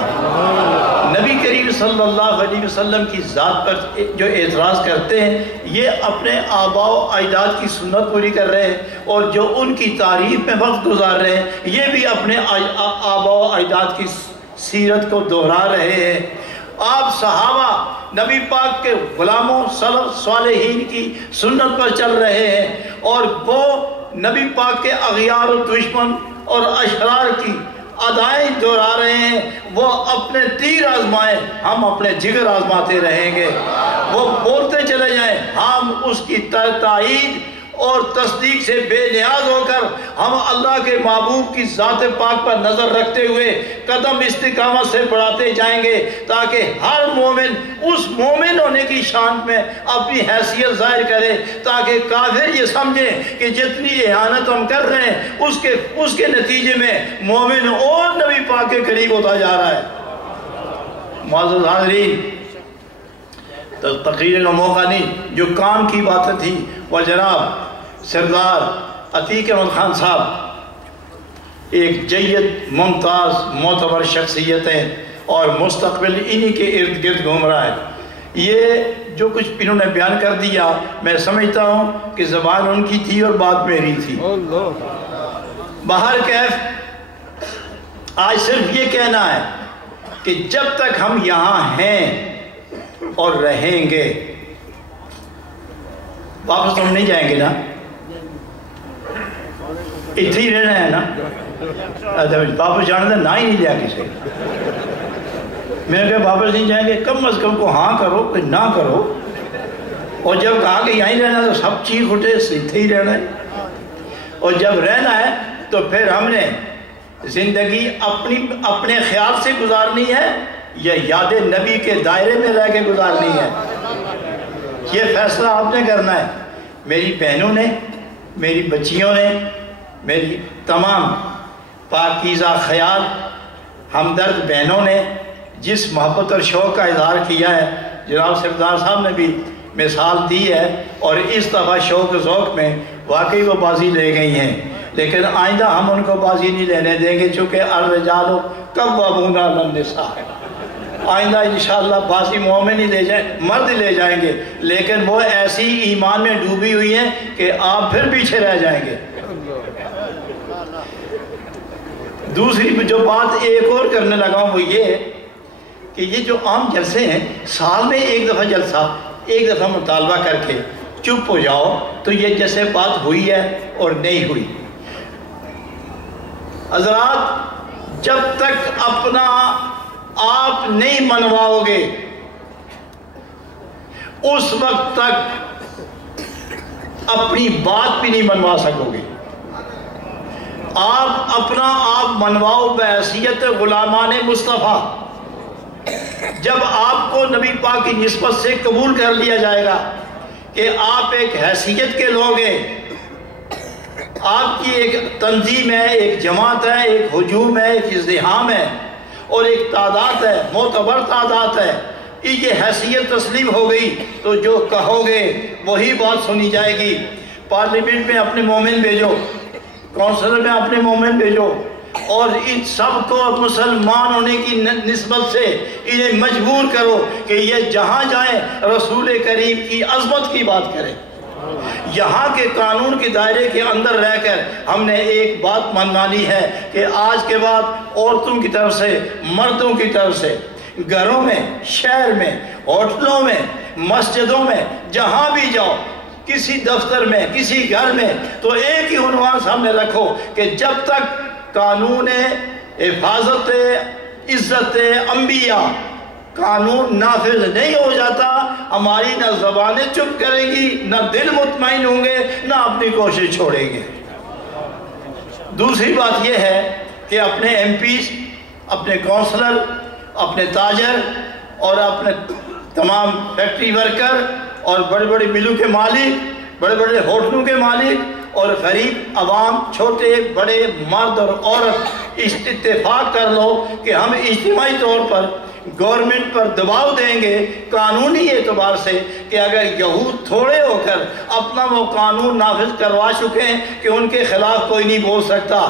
نبی کریم صلی اللہ علیہ وسلم کی ذات پر جو اعتراض کرتے ہیں یہ اپنے آباء و اجداد کی سنت پوری کر رہے ہیں, اور جو ان کی تعریف میں وقت گزار رہے ہیں یہ بھی اپنے آباء و اجداد کی سیرت کو دہرا رہے ہیں. آپ صحابہ نبی پاک کے غلاموں سلف صالحین کی سنت پر چل رہے ہیں, اور وہ نبی پاک کے اغیار و دشمن اور اشرار کی ادائیں دہرا رہے ہیں. وہ اپنے تیر آزمائیں, ہم اپنے جگر آزماتے رہیں گے. وہ بولتے چلے جائیں, ہم اس کی تائید اور تصدیق سے بے نیاز ہو کر ہم اللہ کے محبوب کی ذات پاک پر نظر رکھتے ہوئے قدم استقامت سے بڑھاتے جائیں گے, تاکہ ہر مومن اس مومن ہونے کی شان میں اپنی حیثیت ظاہر کرے, تاکہ کافر یہ سمجھیں کہ جتنی اہانت ہم کر رہے ہیں اس کے نتیجے میں مومن اور نبی پاک کے قریب ہوتا جا رہا ہے. معزز حاضرین, تقریر کا موقع نہیں, جو کام کی باتیں تھی وہ جناب سردار عتیق احمد خان صاحب ایک جید ممتاز معتبر شخصیتیں اور مستقبل انہی کے ارد گرد گھوم رہا ہے. یہ جو کچھ انہوں نے بیان کر دیا میں سمجھتا ہوں کہ زبان ان کی تھی اور بات میری تھی. بہر کیف آج صرف یہ کہنا ہے کہ جب تک ہم یہاں ہیں اور رہیں گے, واپس ہم نہیں جائیں گے نا, اتنے ہی رہنا ہے نا. واپس جانے کا نہ ہی نہیں لیا کسی. میں نے کہا واپس نہیں جائیں گے, کم از کم کو ہاں کرو کوئی نہ کرو. اور جب کہا کہ یہیں رہنا تو سب چیخ اٹھے اتنے ہی رہنا ہے. اور جب رہنا ہے تو پھر ہم نے زندگی اپنے خیال سے گزارنی ہے یا یاد نبی کے دائرے میں رہ کے گزارنی ہے, یہ فیصلہ آپ نے کرنا ہے. میری بہنوں نے, میری بچیوں نے, میری تمام پاکیزہ خیال ہمدرد بہنوں نے جس محبت اور شوق کا اظہار کیا ہے, جناب سردار صاحب نے بھی مثال دی ہے, اور اس دفعہ شوق ذوق میں واقعی وہ بازی لے گئی ہیں. لیکن آئندہ ہم ان کو بازی نہیں لینے دیں گے, چونکہ الرجال قوامون علی النساء. آئندہ انشاءاللہ بازی مومن ہی لے جائیں, مرد لے جائیں گے, لیکن وہ ایسی ایمان میں ڈوبی ہوئی ہیں کہ آپ پھر پیچھے رہ جائیں گے. دوسری جو بات ایک اور کرنے لگا ہوں وہ یہ کہ یہ جو عام جلسے ہیں, سال میں ایک دفعہ جلسہ, ایک دفعہ مطالبہ کر کے چپ ہو جاؤ تو یہ جیسے بات ہوئی ہے اور نہیں ہوئی. حضرات, جب تک اپنا آپ نہیں منواؤ گے اس وقت تک اپنی بات بھی نہیں منوا سکو گے. آپ اپنا آپ منواؤ بحیثیت غلامان مصطفیٰ. جب آپ کو نبی پاک کی نسبت سے قبول کر لیا جائے گا کہ آپ ایک حیثیت کے لوگ ہیں، آپ کی ایک تنظیم ہے، ایک جماعت ہے، ایک ہجوم ہے، ایک ازدحام ہے اور ایک تعداد ہے، معتبر تعداد ہے، یہ حیثیت تسلیم ہو گئی تو جو کہو گے وہی بات سنی جائے گی. پارلیمنٹ میں اپنے مومن بھیجو، کونسلر میں اپنے مومن بھیجو، اور ان سب کو مسلمان ہونے کی نسبت سے انہیں مجبور کرو کہ یہ جہاں جائیں رسول کریم کی عظمت کی بات کریں. یہاں کے قانون کے دائرے کے اندر رہ کر ہم نے ایک بات منوانی ہے کہ آج کے بعد عورتوں کی طرف سے، مردوں کی طرف سے، گھروں میں، شہر میں، ہوٹلوں میں، مسجدوں میں، جہاں بھی جاؤ، کسی دفتر میں، کسی گھر میں، تو ایک ہی عنوان سامنے رکھو کہ جب تک قانون حفاظت عزت انبیاء قانون نافذ نہیں ہو جاتا، ہماری نہ زبانیں چپ کریں گی، نہ دل مطمئن ہوں گے، نہ اپنی کوشش چھوڑیں گے. دوسری بات یہ ہے کہ اپنے ایم پیز، اپنے کونسلر، اپنے تاجر اور اپنے تمام فیکٹری ورکر اور بڑے بڑے ملوں کے مالک، بڑے بڑے ہوٹلوں کے مالک اور غریب عوام، چھوٹے بڑے مرد اور عورت، اتفاق کر لو کہ ہم اجتماعی طور پر گورنمنٹ پر دباؤ دیں گے قانونی اعتبار سے کہ اگر یہود تھوڑے ہو کر اپنا وہ قانون نافذ کروا چکے ہیں کہ ان کے خلاف کوئی نہیں بول سکتا،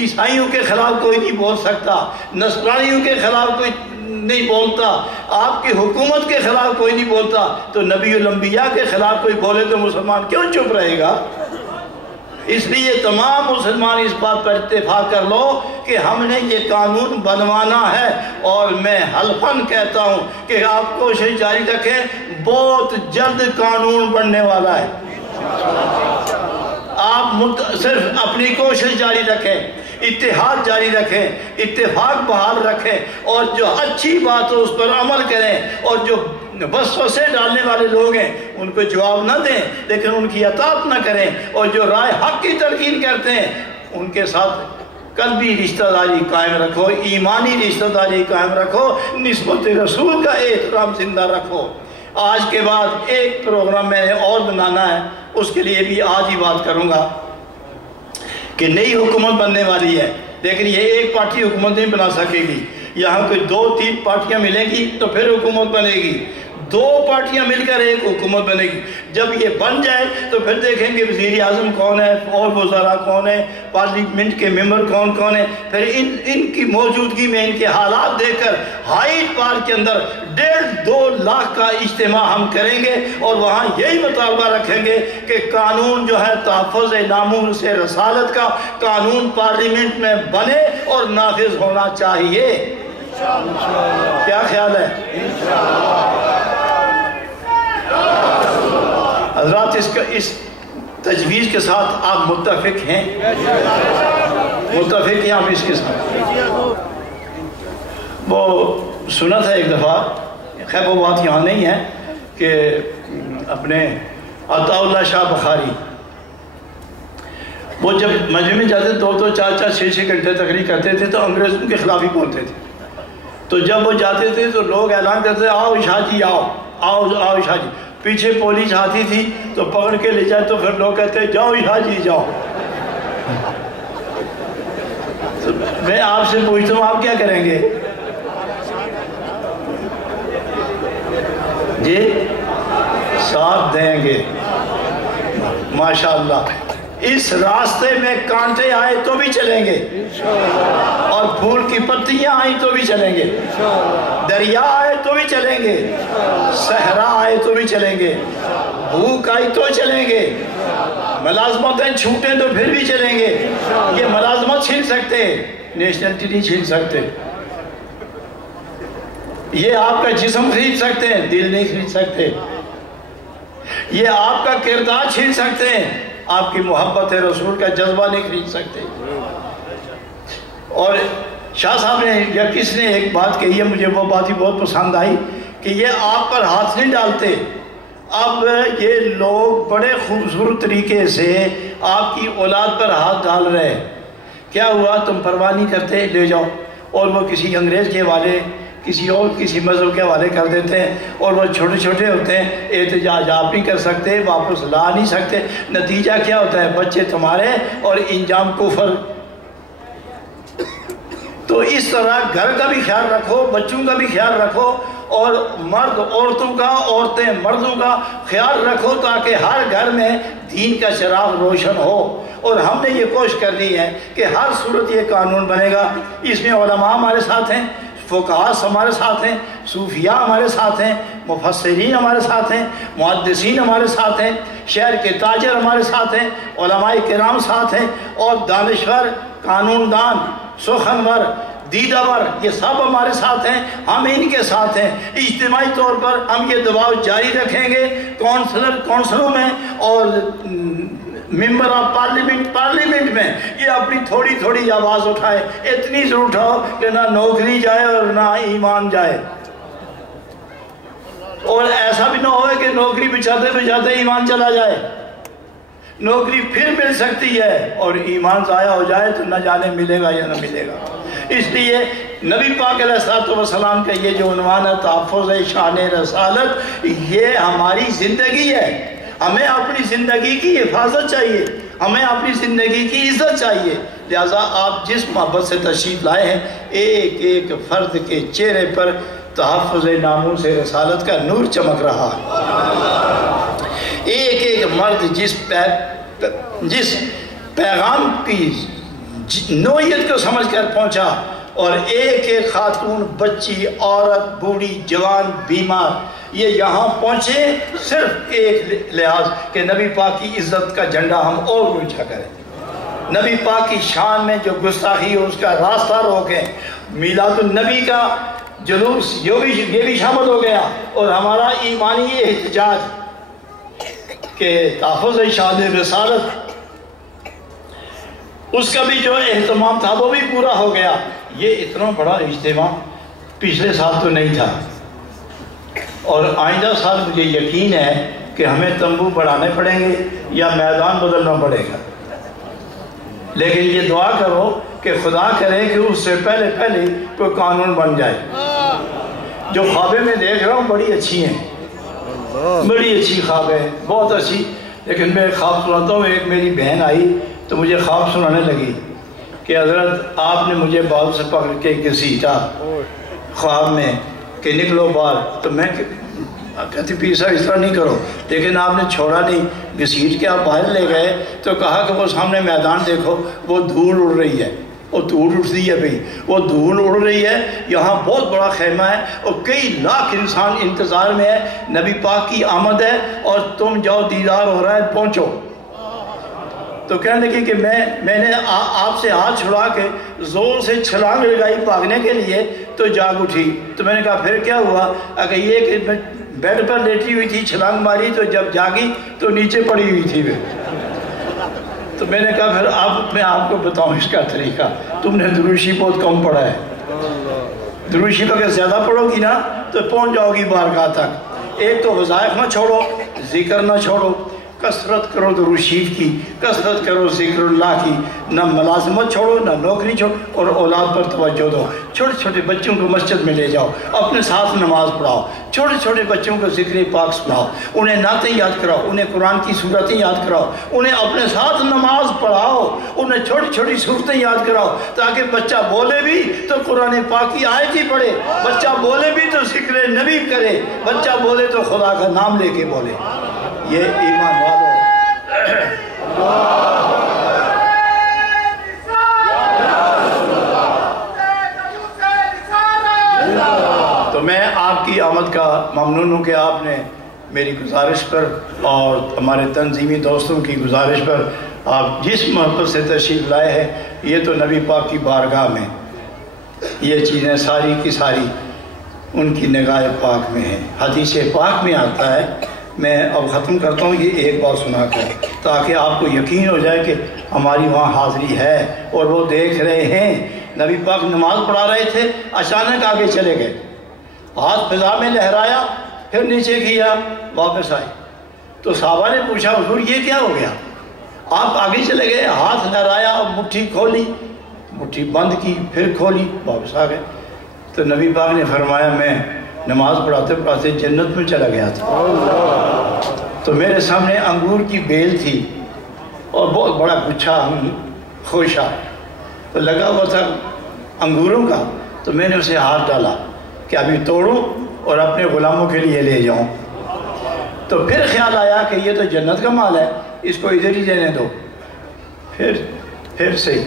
عیسائیوں کے خلاف کوئی نہیں بول سکتا، نصرانیوں کے خلاف کوئی نہیں بولتا، آپ کی حکومت کے خلاف کوئی نہیں بولتا، تو نبی الانبیاء کے خلاف کوئی بولے تو مسلمان کیوں چپ رہے گا؟ اس لیے تمام مسلمان اس بات پر اتفاق کر لو کہ ہم نے یہ قانون بنوانا ہے، اور میں حلفاً کہتا ہوں کہ آپ کوشش جاری رکھیں، بہت جلد قانون بننے والا ہے. آپ صرف اپنی کوشش جاری رکھیں، اتحاد جاری رکھیں، اتفاق بحال رکھیں، اور جو اچھی بات ہو اس پر عمل کریں، اور جو وسوسے ڈالنے والے لوگ ہیں ان کو جواب نہ دیں لیکن ان کی اطاعت نہ کریں، اور جو رائے حق کی تلقین کرتے ہیں ان کے ساتھ قلبی رشتہ داری قائم رکھو، ایمانی رشتہ داری قائم رکھو، نسبت رسول کا احترام زندہ رکھو. آج کے بعد ایک پروگرام میں نے اور بنانا ہے، اس کے لیے بھی آج ہی بات کروں گا کہ نئی حکومت بننے والی ہے، لیکن یہ ایک پارٹی حکومت نہیں بنا سکے گی. یہاں کوئی 2-3 پارٹیاں ملیں گی تو پھر حکومت بنے گی، 2 پارٹیاں مل کر ایک حکومت بنے گی. جب یہ بن جائے تو پھر دیکھیں گے وزیر اعظم کون ہے اور وزراء کون ہے، پارلیمنٹ کے ممبر کون کون ہے. پھر ان کی موجودگی میں ان کے حالات دیکھ کر ہائیڈ پارک کے اندر 1.5-2 لاکھ کا اجتماع ہم کریں گے، اور وہاں یہی مطالبہ رکھیں گے کہ قانون جو ہے تحفظ ناموس رسالت کا قانون پارلیمنٹ میں بنے اور نافذ ہونا چاہیے. کیا خیال ہے حضرات؟ اس تجویز کے ساتھ آپ متفق ہیں؟ متفق ہیں آپ اس کے ساتھ؟ وہ سنا تھا ایک دفعہ، خیر وہ بات یہاں نہیں ہے، کہ اپنے عطا اللہ شاہ بخاری وہ جب مجمع میں جاتے 2-2, 4-4, 6-6 گھنٹے تقریر کرتے تھے تو انگریزوں کے خلاف ہی بولتے تھے. تو جب وہ جاتے تھے تو لوگ اعلان کرتے آؤ شاہ جی آؤ آؤ آؤ شاہ جی. پیچھے پولیس آتی تھی تو پکڑ کے لے جائے تو پھر لوگ کہتے جاؤ شاہ جی جاؤ. میں آپ سے پوچھتا ہوں آپ کیا کریں گے؟ جی ساتھ دیں گے ماشاءاللہ. اس راستے میں کانٹے آئے تو بھی چلیں گے، اور پھول کی پتیاں آئیں تو بھی چلیں گے، دریا آئے تو بھی چلیں گے، صحرا آئے تو بھی چلیں گے، بھوک آئی تو چلیں گے، ملازمتیں چھوٹیں تو پھر بھی چلیں گے. یہ ملازمت چھین سکتے، نیشنلٹی نہیں چھین سکتے. یہ آپ کا جسم خرید سکتے ہیں، دل نہیں خرید سکتے. یہ آپ کا کردار چھین سکتے ہیں، آپ کی محبت رسول کا جذبہ نہیں خرید سکتے. اور شاہ صاحب نے یا کس نے ایک بات کہی ہے، مجھے وہ بات ہی بہت پسند آئی کہ یہ آپ پر ہاتھ نہیں ڈالتے. اب یہ لوگ بڑے خوبصورت طریقے سے آپ کی اولاد پر ہاتھ ڈال رہے ہیں کیا ہوا تم پرواہ نہیں کرتے، لے جاؤ، اور وہ کسی انگریز کے حوالے، کسی مذہب کے حوالے کر دیتے ہیں، اور وہ چھوٹے چھوٹے ہوتے ہیں، احتجاج آپ نہیں کر سکتے، واپس لا نہیں سکتے، نتیجہ کیا ہوتا ہے؟ بچے تمہارے اور انجام کفر۔ تو اس طرح گھر کا بھی خیال رکھو، بچوں کا بھی خیال رکھو، اور مرد عورتوں کا، عورتیں مردوں کا خیال رکھو، تاکہ ہر گھر میں دین کا چراغ روشن ہو۔ اور ہم نے یہ کوشش کرنی ہے کہ ہر صورت یہ قانون بنے گا، اس میں علماء ہمارے ساتھ ہیں، فقہاء ہمارے ساتھ ہیں، صوفیاء ہمارے ساتھ ہیں، مفسرین ہمارے ساتھ ہیں، محدثین ہمارے ساتھ ہیں، شہر کے تاجر ہمارے ساتھ ہیں، علماء کرام ساتھ ہیں، اور دانشور، قانون دان، سخنور، دیداور، یہ سب ہمارے ساتھ ہیں، ہم ان کے ساتھ ہیں۔ اجتماعی طور پر ہم یہ دباؤ جاری رکھیں گے، کونسلوں میں اور ممبر آف پارلیمنٹ میں یہ اپنی تھوڑی تھوڑی آواز اٹھائے، اتنی ضرور اٹھاؤ کہ نہ نوکری جائے اور نہ ایمان جائے، اور ایسا بھی نہ ہوئے کہ نوکری بچاتے ایمان چلا جائے۔ نوکری پھر مل سکتی ہے اور ایمان ضائع ہو جائے تو نہ جانے ملے گا یا نہ ملے گا۔ اس لیے نبی پاک علیہ السلام کا یہ جو عنوان ہے تحفظ شان رسالت، یہ ہماری زندگی ہے۔ ہمیں اپنی زندگی کی حفاظت چاہیے، ہمیں اپنی زندگی کی عزت چاہیے، لہٰذا آپ جس محبت سے تشریف لائے ہیں، ایک ایک فرد کے چہرے پر تحفظ ناموس رسالت کا نور چمک رہا ہے۔ ایک ایک مرد جس پیغام کی نوعیت کو سمجھ کر پہنچا، اور ایک ایک خاتون، بچی، عورت، بوڑھی، جوان، بیمار، یہ یہاں پہنچے صرف ایک لحاظ کہ نبی پاک کی عزت کا جھنڈا ہم اور اونچا کریں، نبی پاک کی شان میں جو گستاخی ہو اس کا راستہ روکیں۔ میلاد النبی کا جلوس یہ بھی شامل ہو گیا، اور ہمارا ایمانی احتجاج کہ تحفظ شان رسالت، اس کا بھی جو اہتمام تھا وہ بھی پورا ہو گیا۔ یہ اتنا بڑا اجتماع پچھلے سال تو نہیں تھا، اور آئندہ سال مجھے یقین ہے کہ ہمیں تمبو بڑھانے پڑیں گے یا میدان بدلنا پڑے گا، لیکن یہ دعا کرو کہ خدا کرے کہ اس سے پہلے کوئی قانون بن جائے۔ جو خوابیں میں دیکھ رہا ہوں بڑی اچھی ہیں، بڑی اچھی خوابیں، بہت اچھی، لیکن میں خواب سناتا ہوں۔ ایک میری بہن آئی تو مجھے خواب سنانے لگی کہ حضرت آپ نے مجھے بال سے پکڑ کے گھسیٹا خواب میں کہ نکلو باہر، تو میں کہتی پیر صاحب اس طرح نہیں کرو، لیکن آپ نے چھوڑا نہیں، گھسیٹ کے آپ باہر لے گئے تو کہا کہ وہ سامنے میدان دیکھو، وہ دھول اڑ رہی ہے، وہ دھول اٹھتی ہے بھئی، وہ دھول اڑ رہی ہے، یہاں بہت بڑا خیمہ ہے اور کئی لاکھ انسان انتظار میں ہے، نبی پاک کی آمد ہے اور تم جاؤ، دیدار ہو رہا ہے، پہنچو۔ تو کہنے لگی کہ میں نے آپ سے ہاتھ چھڑا کے زور سے چھلانگ لگائی بھاگنے کے لیے تو جاگ اٹھی۔ تو میں نے کہا پھر کیا ہوا؟ اگر یہ کہ میں بیڈ پر لیٹی ہوئی تھی، چھلانگ ماری تو جب جاگی تو نیچے پڑی ہوئی تھی میں۔ تو میں نے کہا پھر میں آپ کو بتاؤں اس کا طریقہ، تم نے درود شریف بہت کم پڑھا ہے، درود شریف اگر زیادہ پڑھو گی نا تو پہنچ جاؤ گی بارگاہ تک۔ ایک تو وظائف نہ چھوڑو، ذکر نہ چھوڑو، کثرت کرو درود شریف کی، کثرت کرو ذکر اللہ کی، نہ ملازمت چھوڑو، نہ نوکری چھوڑو، اور اولاد پر توجہ دو۔ چھوٹے چھوٹے بچوں کو مسجد میں لے جاؤ، اپنے ساتھ نماز پڑھاؤ، چھوٹے چھوٹے بچوں کو ذکر پاک سناؤ، انہیں نعتیں یاد کراؤ، انہیں قرآن کی صورتیں یاد کراؤ، انہیں اپنے ساتھ نماز پڑھاؤ، انہیں چھوٹی چھوٹی صورتیں یاد کراؤ، تاکہ بچہ بولے بھی تو قرآن پاک کی آیت ہی پڑھے، بچہ بولے بھی تو ذکر نبی کرے، بچہ بولے تو خدا کا نام لے کے بولے۔ یہ ایمان والو تو میں آپ کی آمد کا ممنون ہوں کہ آپ نے میری گزارش پر اور ہمارے تنظیمی دوستوں کی گزارش پر آپ جس محبت سے تشریف لائے ہیں، یہ تو نبی پاک کی بارگاہ میں یہ چیزیں ساری کی ساری ان کی نگاہ پاک میں ہیں۔ حدیث پاک میں آتا ہے، میں اب ختم کرتا ہوں یہ ایک بات سنا کر، تاکہ آپ کو یقین ہو جائے کہ ہماری وہاں حاضری ہے اور وہ دیکھ رہے ہیں۔ نبی پاک نماز پڑھا رہے تھے، اچانک آگے چلے گئے، ہاتھ فضا میں لہرایا، پھر نیچے کیا، واپس آئے۔ تو صحابہ نے پوچھا حضور یہ کیا ہو گیا؟ آپ آگے چلے گئے، ہاتھ لہرایا، مٹھی کھولی، مٹھی بند کی، پھر کھولی، واپس آ گئے۔ تو نبی پاک نے فرمایا میں نماز پڑھاتے پڑھاتے جنت میں چلا گیا تھا، تو میرے سامنے انگور کی بیل تھی اور بہت بڑا گچھا خوشا تو لگا ہوا تھا انگوروں کا، تو میں نے اسے ہاتھ ڈالا کہ ابھی توڑوں اور اپنے غلاموں کے لیے لے جاؤں۔ تو پھر خیال آیا کہ یہ تو جنت کا مال ہے، اس کو ادھر ہی دینے دو۔ پھر سے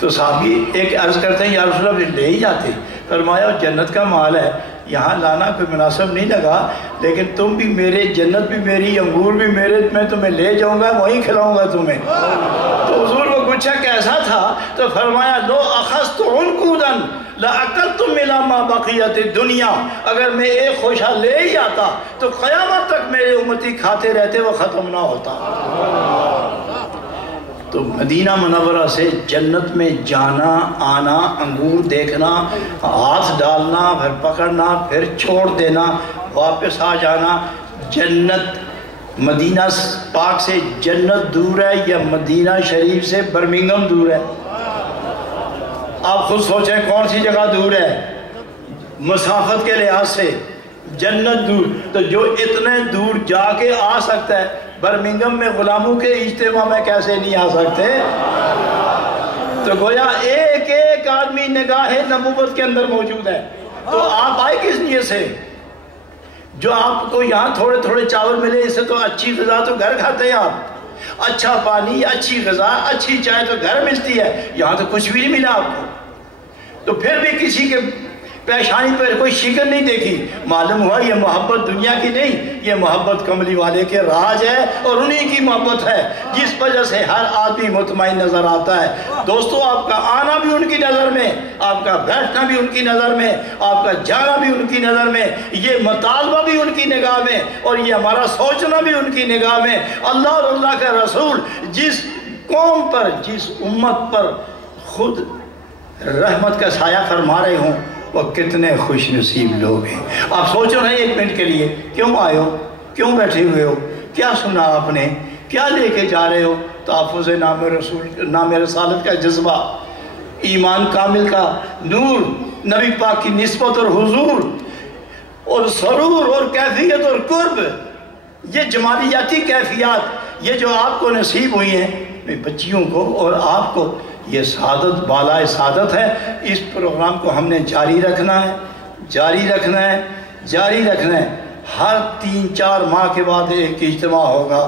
تو صحابی ایک عرض کرتے ہیں یا رسول اللہ لے ہی جاتے، فرمایا جنت کا مال ہے، یہاں لانا کوئی مناسب نہیں لگا، لیکن تم بھی میرے، جنت بھی میری، انگور بھی میرے، میں تمہیں لے جاؤں گا، وہیں کھلاؤں گا تمہیں۔ تو حضور کو پوچھا کیسا تھا، تو فرمایا لو اخذت عنقودا لاکلتم الی ما بقیت الدنیا، اگر میں ایک خوشہ لے ہی آتا تو قیامت تک میرے امتی کھاتے رہتے، وہ ختم نہ ہوتا۔ تو مدینہ منورہ سے جنت میں جانا آنا، انگور دیکھنا، ہاتھ ڈالنا، پھر پکڑنا، پھر چھوڑ دینا، واپس آ جانا۔ جنت مدینہ پاک سے جنت دور ہے یا مدینہ شریف سے برمنگھم دور ہے؟ آپ خود سوچیں کون سی جگہ دور ہے مسافت کے لحاظ سے؟ جنت دور۔ تو جو اتنے دور جا کے آ سکتا ہے، برمنگھم میں غلاموں کے اجتماع میں کیسے نہیں آ سکتے؟ تو گویا ایک ایک آدمی نگاہ نبوت کے اندر موجود ہے۔ تو آپ آئے کس نیت سے؟ جو آپ کو یہاں تھوڑے تھوڑے چاول ملے، اس سے تو اچھی غذا تو گھر کھاتے ہیں آپ، اچھا پانی، اچھی غذا، اچھی چائے تو گھر ملتی ہے، یہاں تو کچھ بھی نہیں ملا آپ کو۔ تو پھر بھی کسی کے پیشانی پر کوئی شکر نہیں دیکھی، معلوم ہوا یہ محبت دنیا کی نہیں، یہ محبت کملی والے کے راج ہے اور انہی کی محبت ہے جس وجہ سے ہر آدمی مطمئن نظر آتا ہے۔ دوستو آپ کا آنا بھی ان کی نظر میں، آپ کا بیٹھنا بھی ان کی نظر میں، آپ کا جانا بھی ان کی نظر میں، یہ مطالبہ بھی ان کی نگاہ میں، اور یہ ہمارا سوچنا بھی ان کی نگاہ میں۔ اللہ اور اللہ کا رسول جس قوم پر، جس امت پر خود رحمت کا سایہ فرما رہے ہوں، وہ کتنے خوش نصیب لوگ ہیں۔ آپ سوچو نا ایک منٹ کے لیے، کیوں آئے ہو، کیوں بیٹھے ہوئے ہو، کیا سنا آپ نے، کیا لے کے جا رہے ہو؟ تحفظ نام رسول، نام رسالت کا جذبہ، ایمان کامل کا نور، نبی پاک کی نسبت اور حضور اور سرور اور کیفیت اور قرب، یہ جمالیاتی کیفیات یہ جو آپ کو نصیب ہوئی ہیں، بچیوں کو اور آپ کو، یہ سعادت بالائے سعادت ہے۔ اس پروگرام کو ہم نے جاری رکھنا ہے، جاری رکھنا ہے، جاری رکھنا ہے۔ ہر 3-4 ماہ کے بعد ایک اجتماع ہوگا،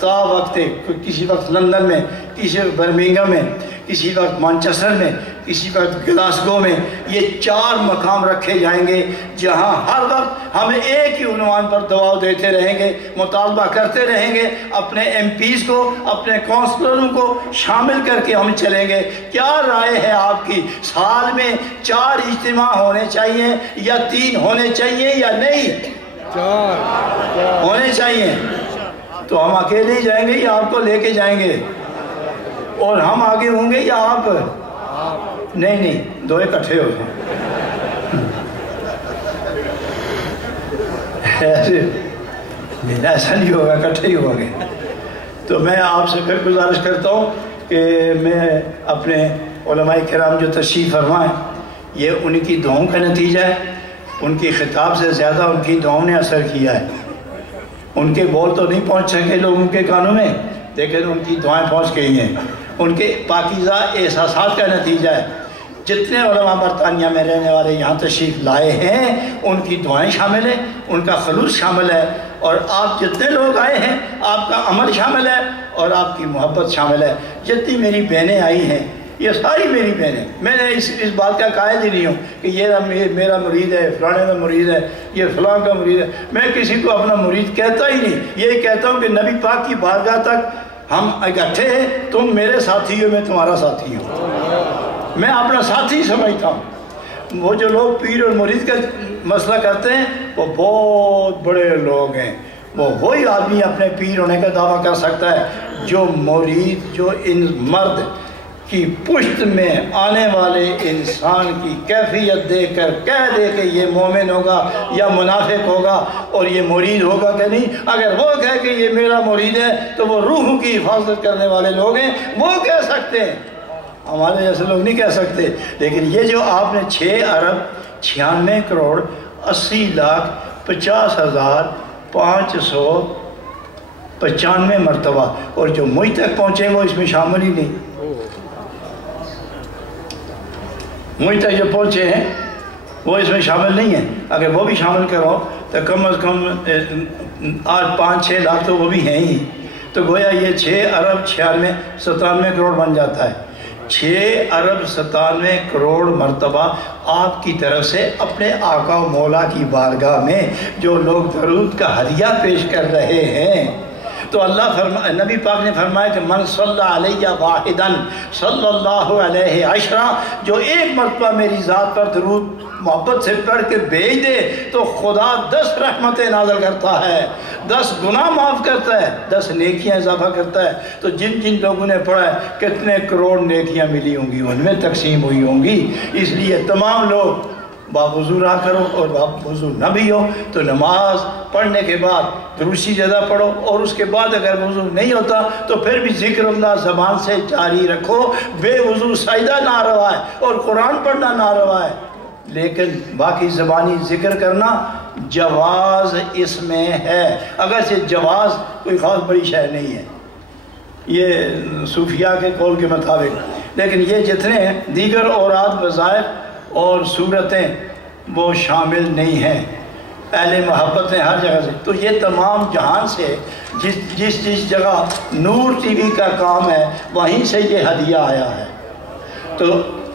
تا وقت کسی وقت لندن میں، کسی وقت برمنگھم میں، کسی وقت مانچسٹر میں، کسی وقت گلاسگو میں، یہ 4 مقام رکھے جائیں گے جہاں ہر وقت ہم ایک ہی عنوان پر دعا دیتے رہیں گے، مطالبہ کرتے رہیں گے، اپنے ایم پیز کو، اپنے کونسلروں کو شامل کر کے ہم چلیں گے۔ کیا رائے ہے آپ کی؟ سال میں 4 اجتماع ہونے چاہیے یا 3 ہونے چاہیے یا نہیں؟ 4 ہونے چاہیے۔ تو ہم اکیلے ہی جائیں گے یا آپ کو لے کے جائیں گے؟ اور ہم آگے ہوں گے یا آپ؟ نہیں، 2 اکٹھے ہو جائیں۔ ایسا نہیں ہوگا، اکٹھے ہی ہوں گے۔ تو میں آپ سے پھر گزارش کرتا ہوں کہ میں اپنے علماء کرام جو تشریف فرمائیں، یہ ان کی دعاؤں کا نتیجہ ہے۔ ان کی خطاب سے زیادہ ان کی دعاؤں نے اثر کیا ہے۔ ان کے بول تو نہیں پہنچ سکے لوگوں کے کانوں میں، لیکن ان کی دعائیں پہنچ گئی ہیں۔ ان کے پاکیزہ احساسات کا نتیجہ ہے۔ جتنے علماء برطانیہ میں رہنے والے یہاں تشریف لائے ہیں، ان کی دعائیں شامل ہیں، ان کا خلوص شامل ہے، اور آپ جتنے لوگ آئے ہیں آپ کا عمل شامل ہے اور آپ کی محبت شامل ہے۔ جتنی میری بہنیں آئی ہیں، یہ ساری میری بہنیں، میں نے اس بات کا قائل ہی نہیں ہوں کہ یہ میرا مرید ہے، فلانے کا مرید ہے، یہ فلاں کا مرید ہے۔ میں کسی کو اپنا مرید کہتا ہی نہیں، یہی کہتا ہوں کہ نبی پاک کی بارگاہ تک ہم اکٹھے ہیں، تم میرے ساتھی ہو، میں تمہارا ساتھی ہوں۔ میں اپنا ساتھی سمجھتا ہوں۔ وہ جو لوگ پیر اور مرید کا مسئلہ کرتے ہیں وہ بہت بڑے لوگ ہیں۔ وہ وہی آدمی اپنے پیر ہونے کا دعویٰ کر سکتا ہے جو مرید، جو ان مرد کی پشت میں آنے والے انسان کی کیفیت دیکھ کر کہہ دے کہ یہ مومن ہوگا یا منافق ہوگا اور یہ مرید ہوگا کہ نہیں۔ اگر وہ کہے کہ یہ میرا مرید ہے تو وہ روحوں کی حفاظت کرنے والے لوگ ہیں، وہ کہہ سکتے ہیں۔ ہمارے جیسے لوگ نہیں کہہ سکتے، لیکن یہ جو آپ نے 6 ارب 96 کروڑ 80 لاکھ 50,595 مرتبہ، اور جو مجھ تک پہنچے وہ اس میں شامل ہی نہیں، مجھ تک جو پہنچے ہیں وہ اس میں شامل نہیں ہیں۔ اگر وہ بھی شامل کرو تو کم از کم 5-6 لاکھ تو وہ بھی ہیں ہی، تو گویا یہ 6 ارب 97 کروڑ بن جاتا ہے۔ 6 ارب 97 کروڑ مرتبہ آپ کی طرف سے اپنے آقا و مولا کی بارگاہ میں جو لوگ درود کا ہدیہ پیش کر رہے ہیں، تو اللہ نبی پاک نے فرمایا کہ من صلی علیہ واحدن صلی اللہ علیہ عشرہ، جو ایک مرتبہ میری ذات پر درود محبت سے پڑھ کے بھیج دے تو خدا 10 رحمتیں نازل کرتا ہے، 10 گناہ معاف کرتا ہے، 10 نیکیاں اضافہ کرتا ہے۔ تو جن جن لوگوں نے پڑھا ہے کتنے کروڑ نیکیاں ملی ہوں گی، ان میں تقسیم ہوئی ہوں گی۔ اس لیے تمام لوگ باوضو رہا کرو، اور باوضو نہ بھی ہو تو نماز پڑھنے کے بعد درود زیادہ پڑھو، اور اس کے بعد اگر وضو نہیں ہوتا تو پھر بھی ذکر اللہ زبان سے جاری رکھو۔ بے وضو سجدہ ناروا ہے اور قرآن پڑھنا ناروا ہے، لیکن باقی زبانی ذکر کرنا جواز اس میں ہے، اگرچہ جواز کوئی خاص بڑی شے نہیں ہے یہ صوفیاء کے قول کے مطابق، لیکن یہ جتنے دیگر اوراد وظائف اور صورتیں وہ شامل نہیں ہیں۔ اہل محبت نے ہر جگہ سے، تو یہ تمام جہان سے جس جگہ نور ٹی وی کا کام ہے وہیں سے یہ ہدیہ آیا ہے۔ تو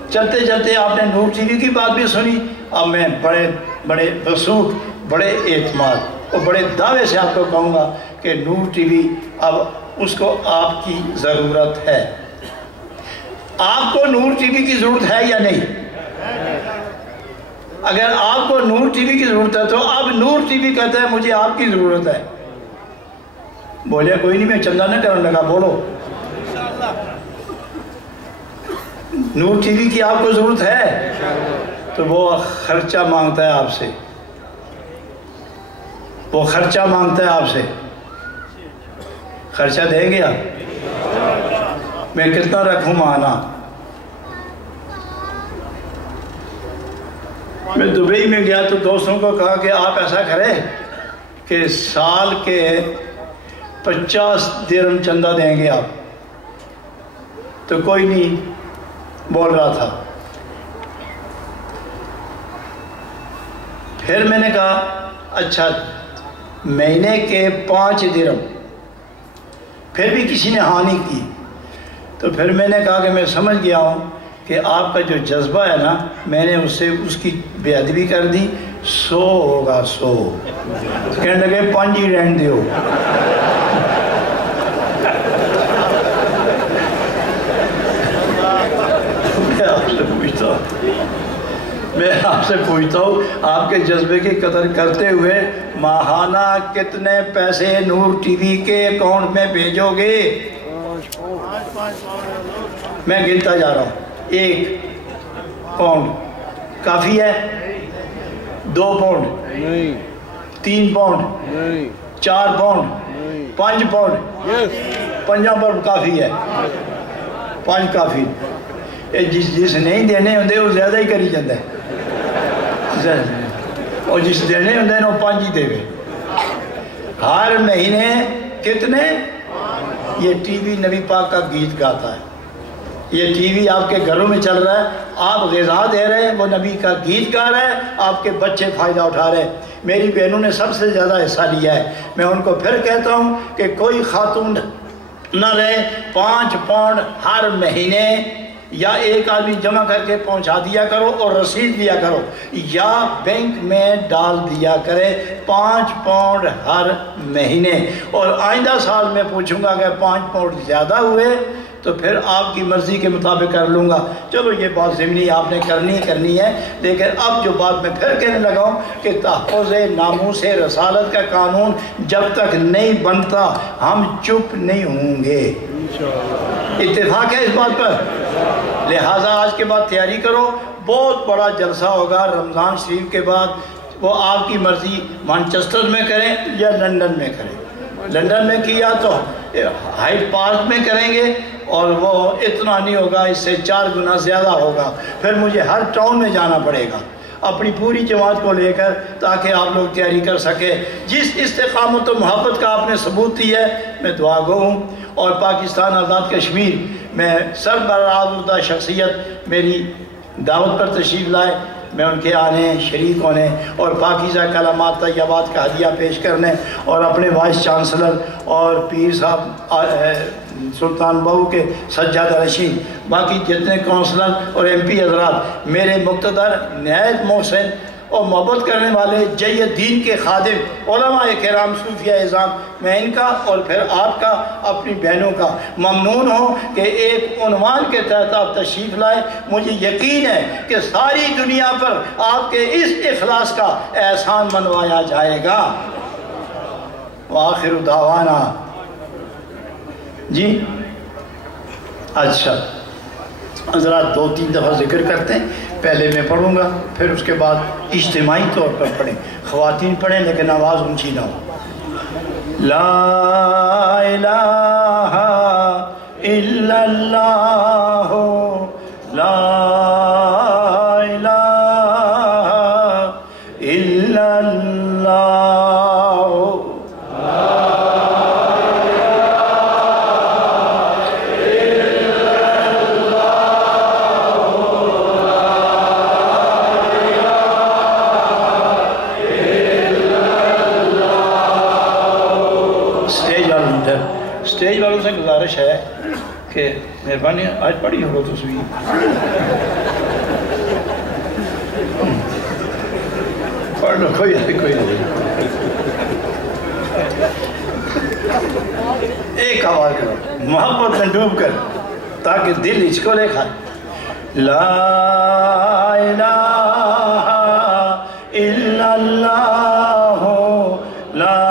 چلتے چلتے آپ نے نور ٹی وی کی بات بھی سنی، اب میں بڑے وثوق، بڑے اعتماد اور بڑے دعوے سے آپ کو کہوں گا کہ نور ٹی وی اب اس کو آپ کی ضرورت ہے۔ آپ کو نور ٹی وی کی ضرورت ہے یا نہیں؟ اگر آپ کو نور ٹی وی کی ضرورت ہے تو اب نور ٹی وی کہتا ہے مجھے آپ کی ضرورت ہے۔ بولے کوئی نہیں، میں چندہ نہ کرنے لگا، بولو نور ٹی وی کی آپ کو ضرورت ہے تو وہ خرچہ مانگتا ہے آپ سے، وہ خرچہ مانگتا ہے آپ سے، خرچہ دیں گے آپ؟ میں کتنا رکھوں مانا؟ میں دبئی میں گیا تو دوستوں کو کہا کہ آپ ایسا کریں کہ سال کے 50 درہم چندہ دیں گے آپ، تو کوئی نہیں بول رہا تھا۔ پھر میں نے کہا اچھا مہینے کے 5 درہم، پھر بھی کسی نے ہاں نہیں کی، تو پھر میں نے کہا کہ میں سمجھ گیا ہوں کہ آپ کا جو جذبہ ہے نا، میں نے اس کی بے ادبی کر دی، 100 ہوگا 100، کہنے لگے 5 ہی رہن دیو۔ میں آپ سے پوچھتا ہوں آپ کے جذبے کی قدر کرتے ہوئے ماہانہ کتنے پیسے نور ٹی وی کے اکاؤنٹ میں بھیجو گے؟ میں گنتا جا رہا ہوں، 1 پاؤنڈ کافی ہے؟ 2 pound? 3 pound? 4 pound? 5 pound? 5 pound کافی ہے؟ 5 کافی؟ جس نہیں دینے ہوں وہ زیادہ ہی کری جاتا ہے، اور جس دینے ہوں وہ 5 ہی دے گئے۔ ہر مہینے کتنے؟ یہ ٹی وی نبی پاک کا گیت گاتا ہے، یہ ٹی وی آپ کے گھروں میں چل رہا ہے، آپ غذا دے رہے ہیں، وہ نبی کا گیت گا رہا ہے، آپ کے بچے فائدہ اٹھا رہے ہیں۔ میری بہنوں نے سب سے زیادہ حصہ لیا ہے۔ میں ان کو پھر کہتا ہوں کہ کوئی خاتون نہ رہے، 5 پاؤنڈ ہر مہینے یا ایک آدمی جمع کر کے پہنچا دیا کرو اور رسید دیا کرو، یا بینک میں ڈال دیا کرے 5 پاؤنڈ ہر مہینے، اور آئندہ سال میں پوچھوں گا کہ 5 پاؤنڈ زیادہ ہوئے تو پھر آپ کی مرضی کے مطابق کر لوں گا۔ چلو یہ بات ضمنی آپ نے کرنی ہے، لیکن اب جو بات میں پھر کہنے لگا ہوں کہ تحفظ ناموس رسالت کا قانون جب تک نہیں بنتا ہم چپ نہیں ہوں گے۔ اتفاق ہے اس بات پر؟ لہٰذا آج کے بعد تیاری کرو، بہت بڑا جلسہ ہوگا رمضان شریف کے بعد، وہ آپ کی مرضی مانچسٹر میں کریں یا لندن میں کریں۔ لندن میں کیا تو ہائیڈ پارک میں کریں گے، اور وہ اتنا نہیں ہوگا، اس سے 4 گنا زیادہ ہوگا، پھر مجھے ہر ٹاؤن میں جانا پڑے گا اپنی پوری جماعت کو لے کر، تاکہ آپ لوگ تیاری کر سکے۔ جس استقامت و محبت کا آپ نے ثبوت دی ہے، میں دعا گو ہوں۔ اور پاکستان آزاد کشمیر میں سربراہ شخصیت میری دعوت پر تشریف لائے، میں ان کے آنے، شریک ہونے اور پاکیزہ کلمات طیبات کا ہدیہ پیش کرنے، اور اپنے وائس چانسلر اور پیر صاحب سلطان بہو کے سجادہ نشین، باقی جتنے کونسلر اور ایم پی حضرات، میرے مقتدر نہایت محسن اور محبت کرنے والے جید دین کے خادم علماء کرام صوفیہ اعظام، میں ان کا اور پھر آپ کا، اپنی بہنوں کا ممنون ہوں کہ ایک عنوان کے تحت آپ تشریف لائے۔ مجھے یقین ہے کہ ساری دنیا پر آپ کے اس اخلاص کا احسان منوایا جائے گا۔ وآخر دعوانا، جی اچھا حضرات 2-3 دفعہ ذکر کرتے ہیں، پہلے میں پڑھوں گا، پھر اس کے بعد اجتماعی طور پر پڑھیں، خواتین پڑھیں لیکن آواز اونچی نہ ہو۔ لا الہ الا اللہ، لا الہ الا اللہ، اسٹیج والوں سے گزارش ہے کہ مہربانی آج پڑھی ہو تصویر، پڑھ لو، کوئی نہیں، ایک آواز کرو محبت میں ڈوب کر تاکہ دل ہچکولے کھائے۔ لا الہ الا اللہ، لا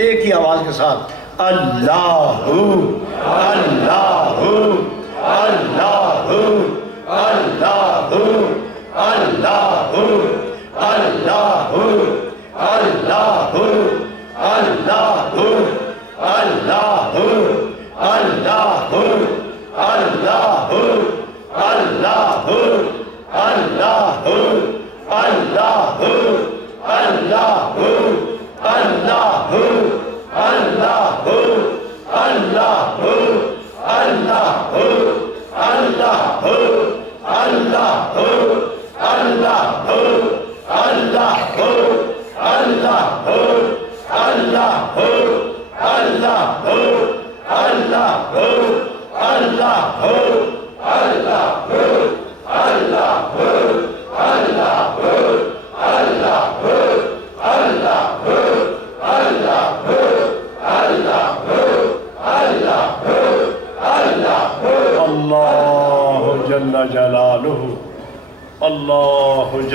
ایک ہی آواز کے ساتھ اللہ اللہ اللہ اللہ اللہ اللہ اللہ اللہ اللہ اللہ اللہ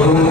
Nure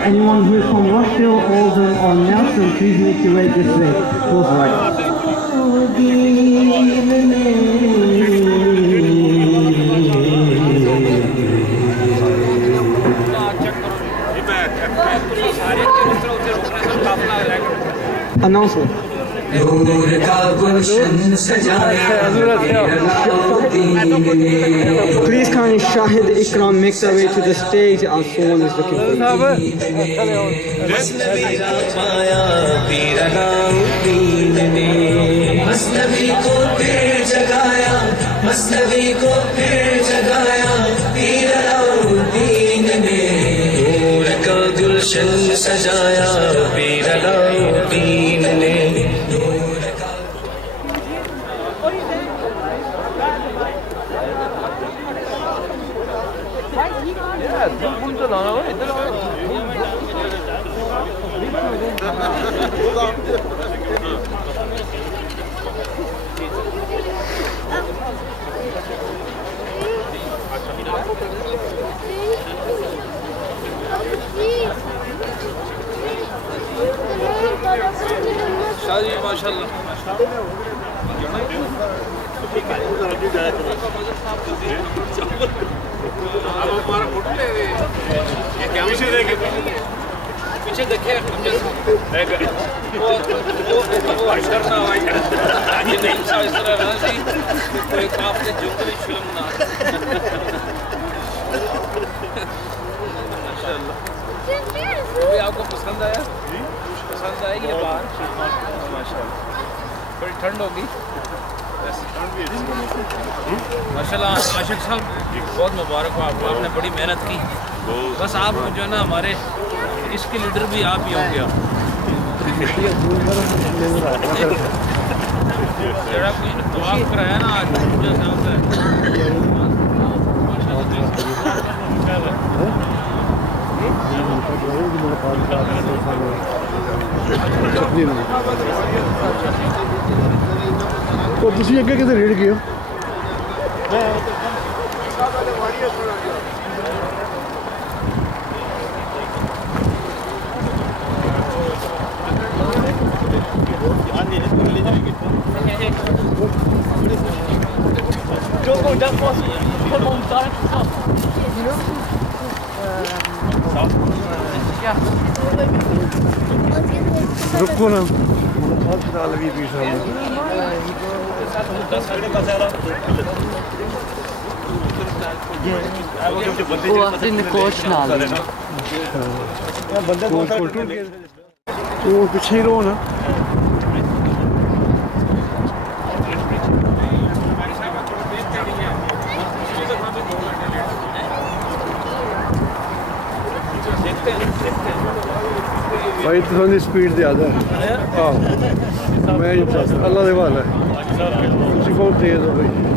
anyone who is from Rochdale, Oldham or Nelson please make your way this way close right announcement نور کا گلشن سجایا please kindly Shahid Ikram make their way to the stage as someone is looking for you مثنوی کو پھر جگایا مثنوی کو پھر جگایا پیر علاؤالدین نے نور کا گلشن سجایا پیر علاؤالدین نے شادی ماشاءاللہ پیچھے دیکھے آپ کو پسند آیا پسند آئی یہ باہر ماشاء اللہ بڑی ٹھنڈ ہوگی ماشاء اللہ عاشق صاحب بہت مبارک ہو آپ کو آپ نے بڑی محنت کی بس آپ جو ہے نا ہمارے اس کے لیڈر بھی آپ ہی ہوں گے جڑا کچھ دعا کرایا نا آج مجھے سمجھ ہے تو تسی اگے کدھر ریڑ گئے ہو رکو نا لگی پی پیچھے ہی رہو نا بھائی تو سپیڈ زیادہ ہے میں اللہ دے والا ہے تھی بہت تیز ہو بھائی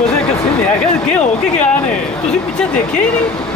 ਉਹਦੇ ਕਿਸੇ ਨੇ ਆਖਿਆ ਕਿ ਹੋ ਕੇ ਗਿਆ ਨੇ ਤੁਸੀਂ ਪਿੱਛੇ ਦੇਖਿਆ ਹੀ ਨਹੀਂ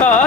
ਹਾਂ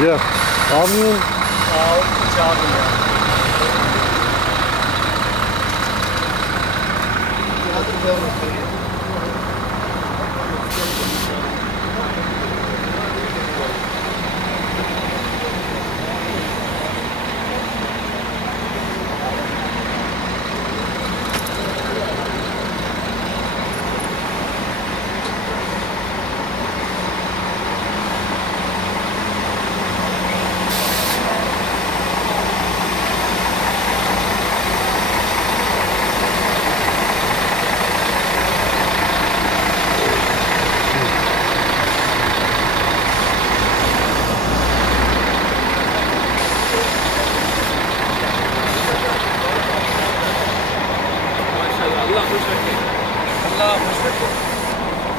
Yeah,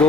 2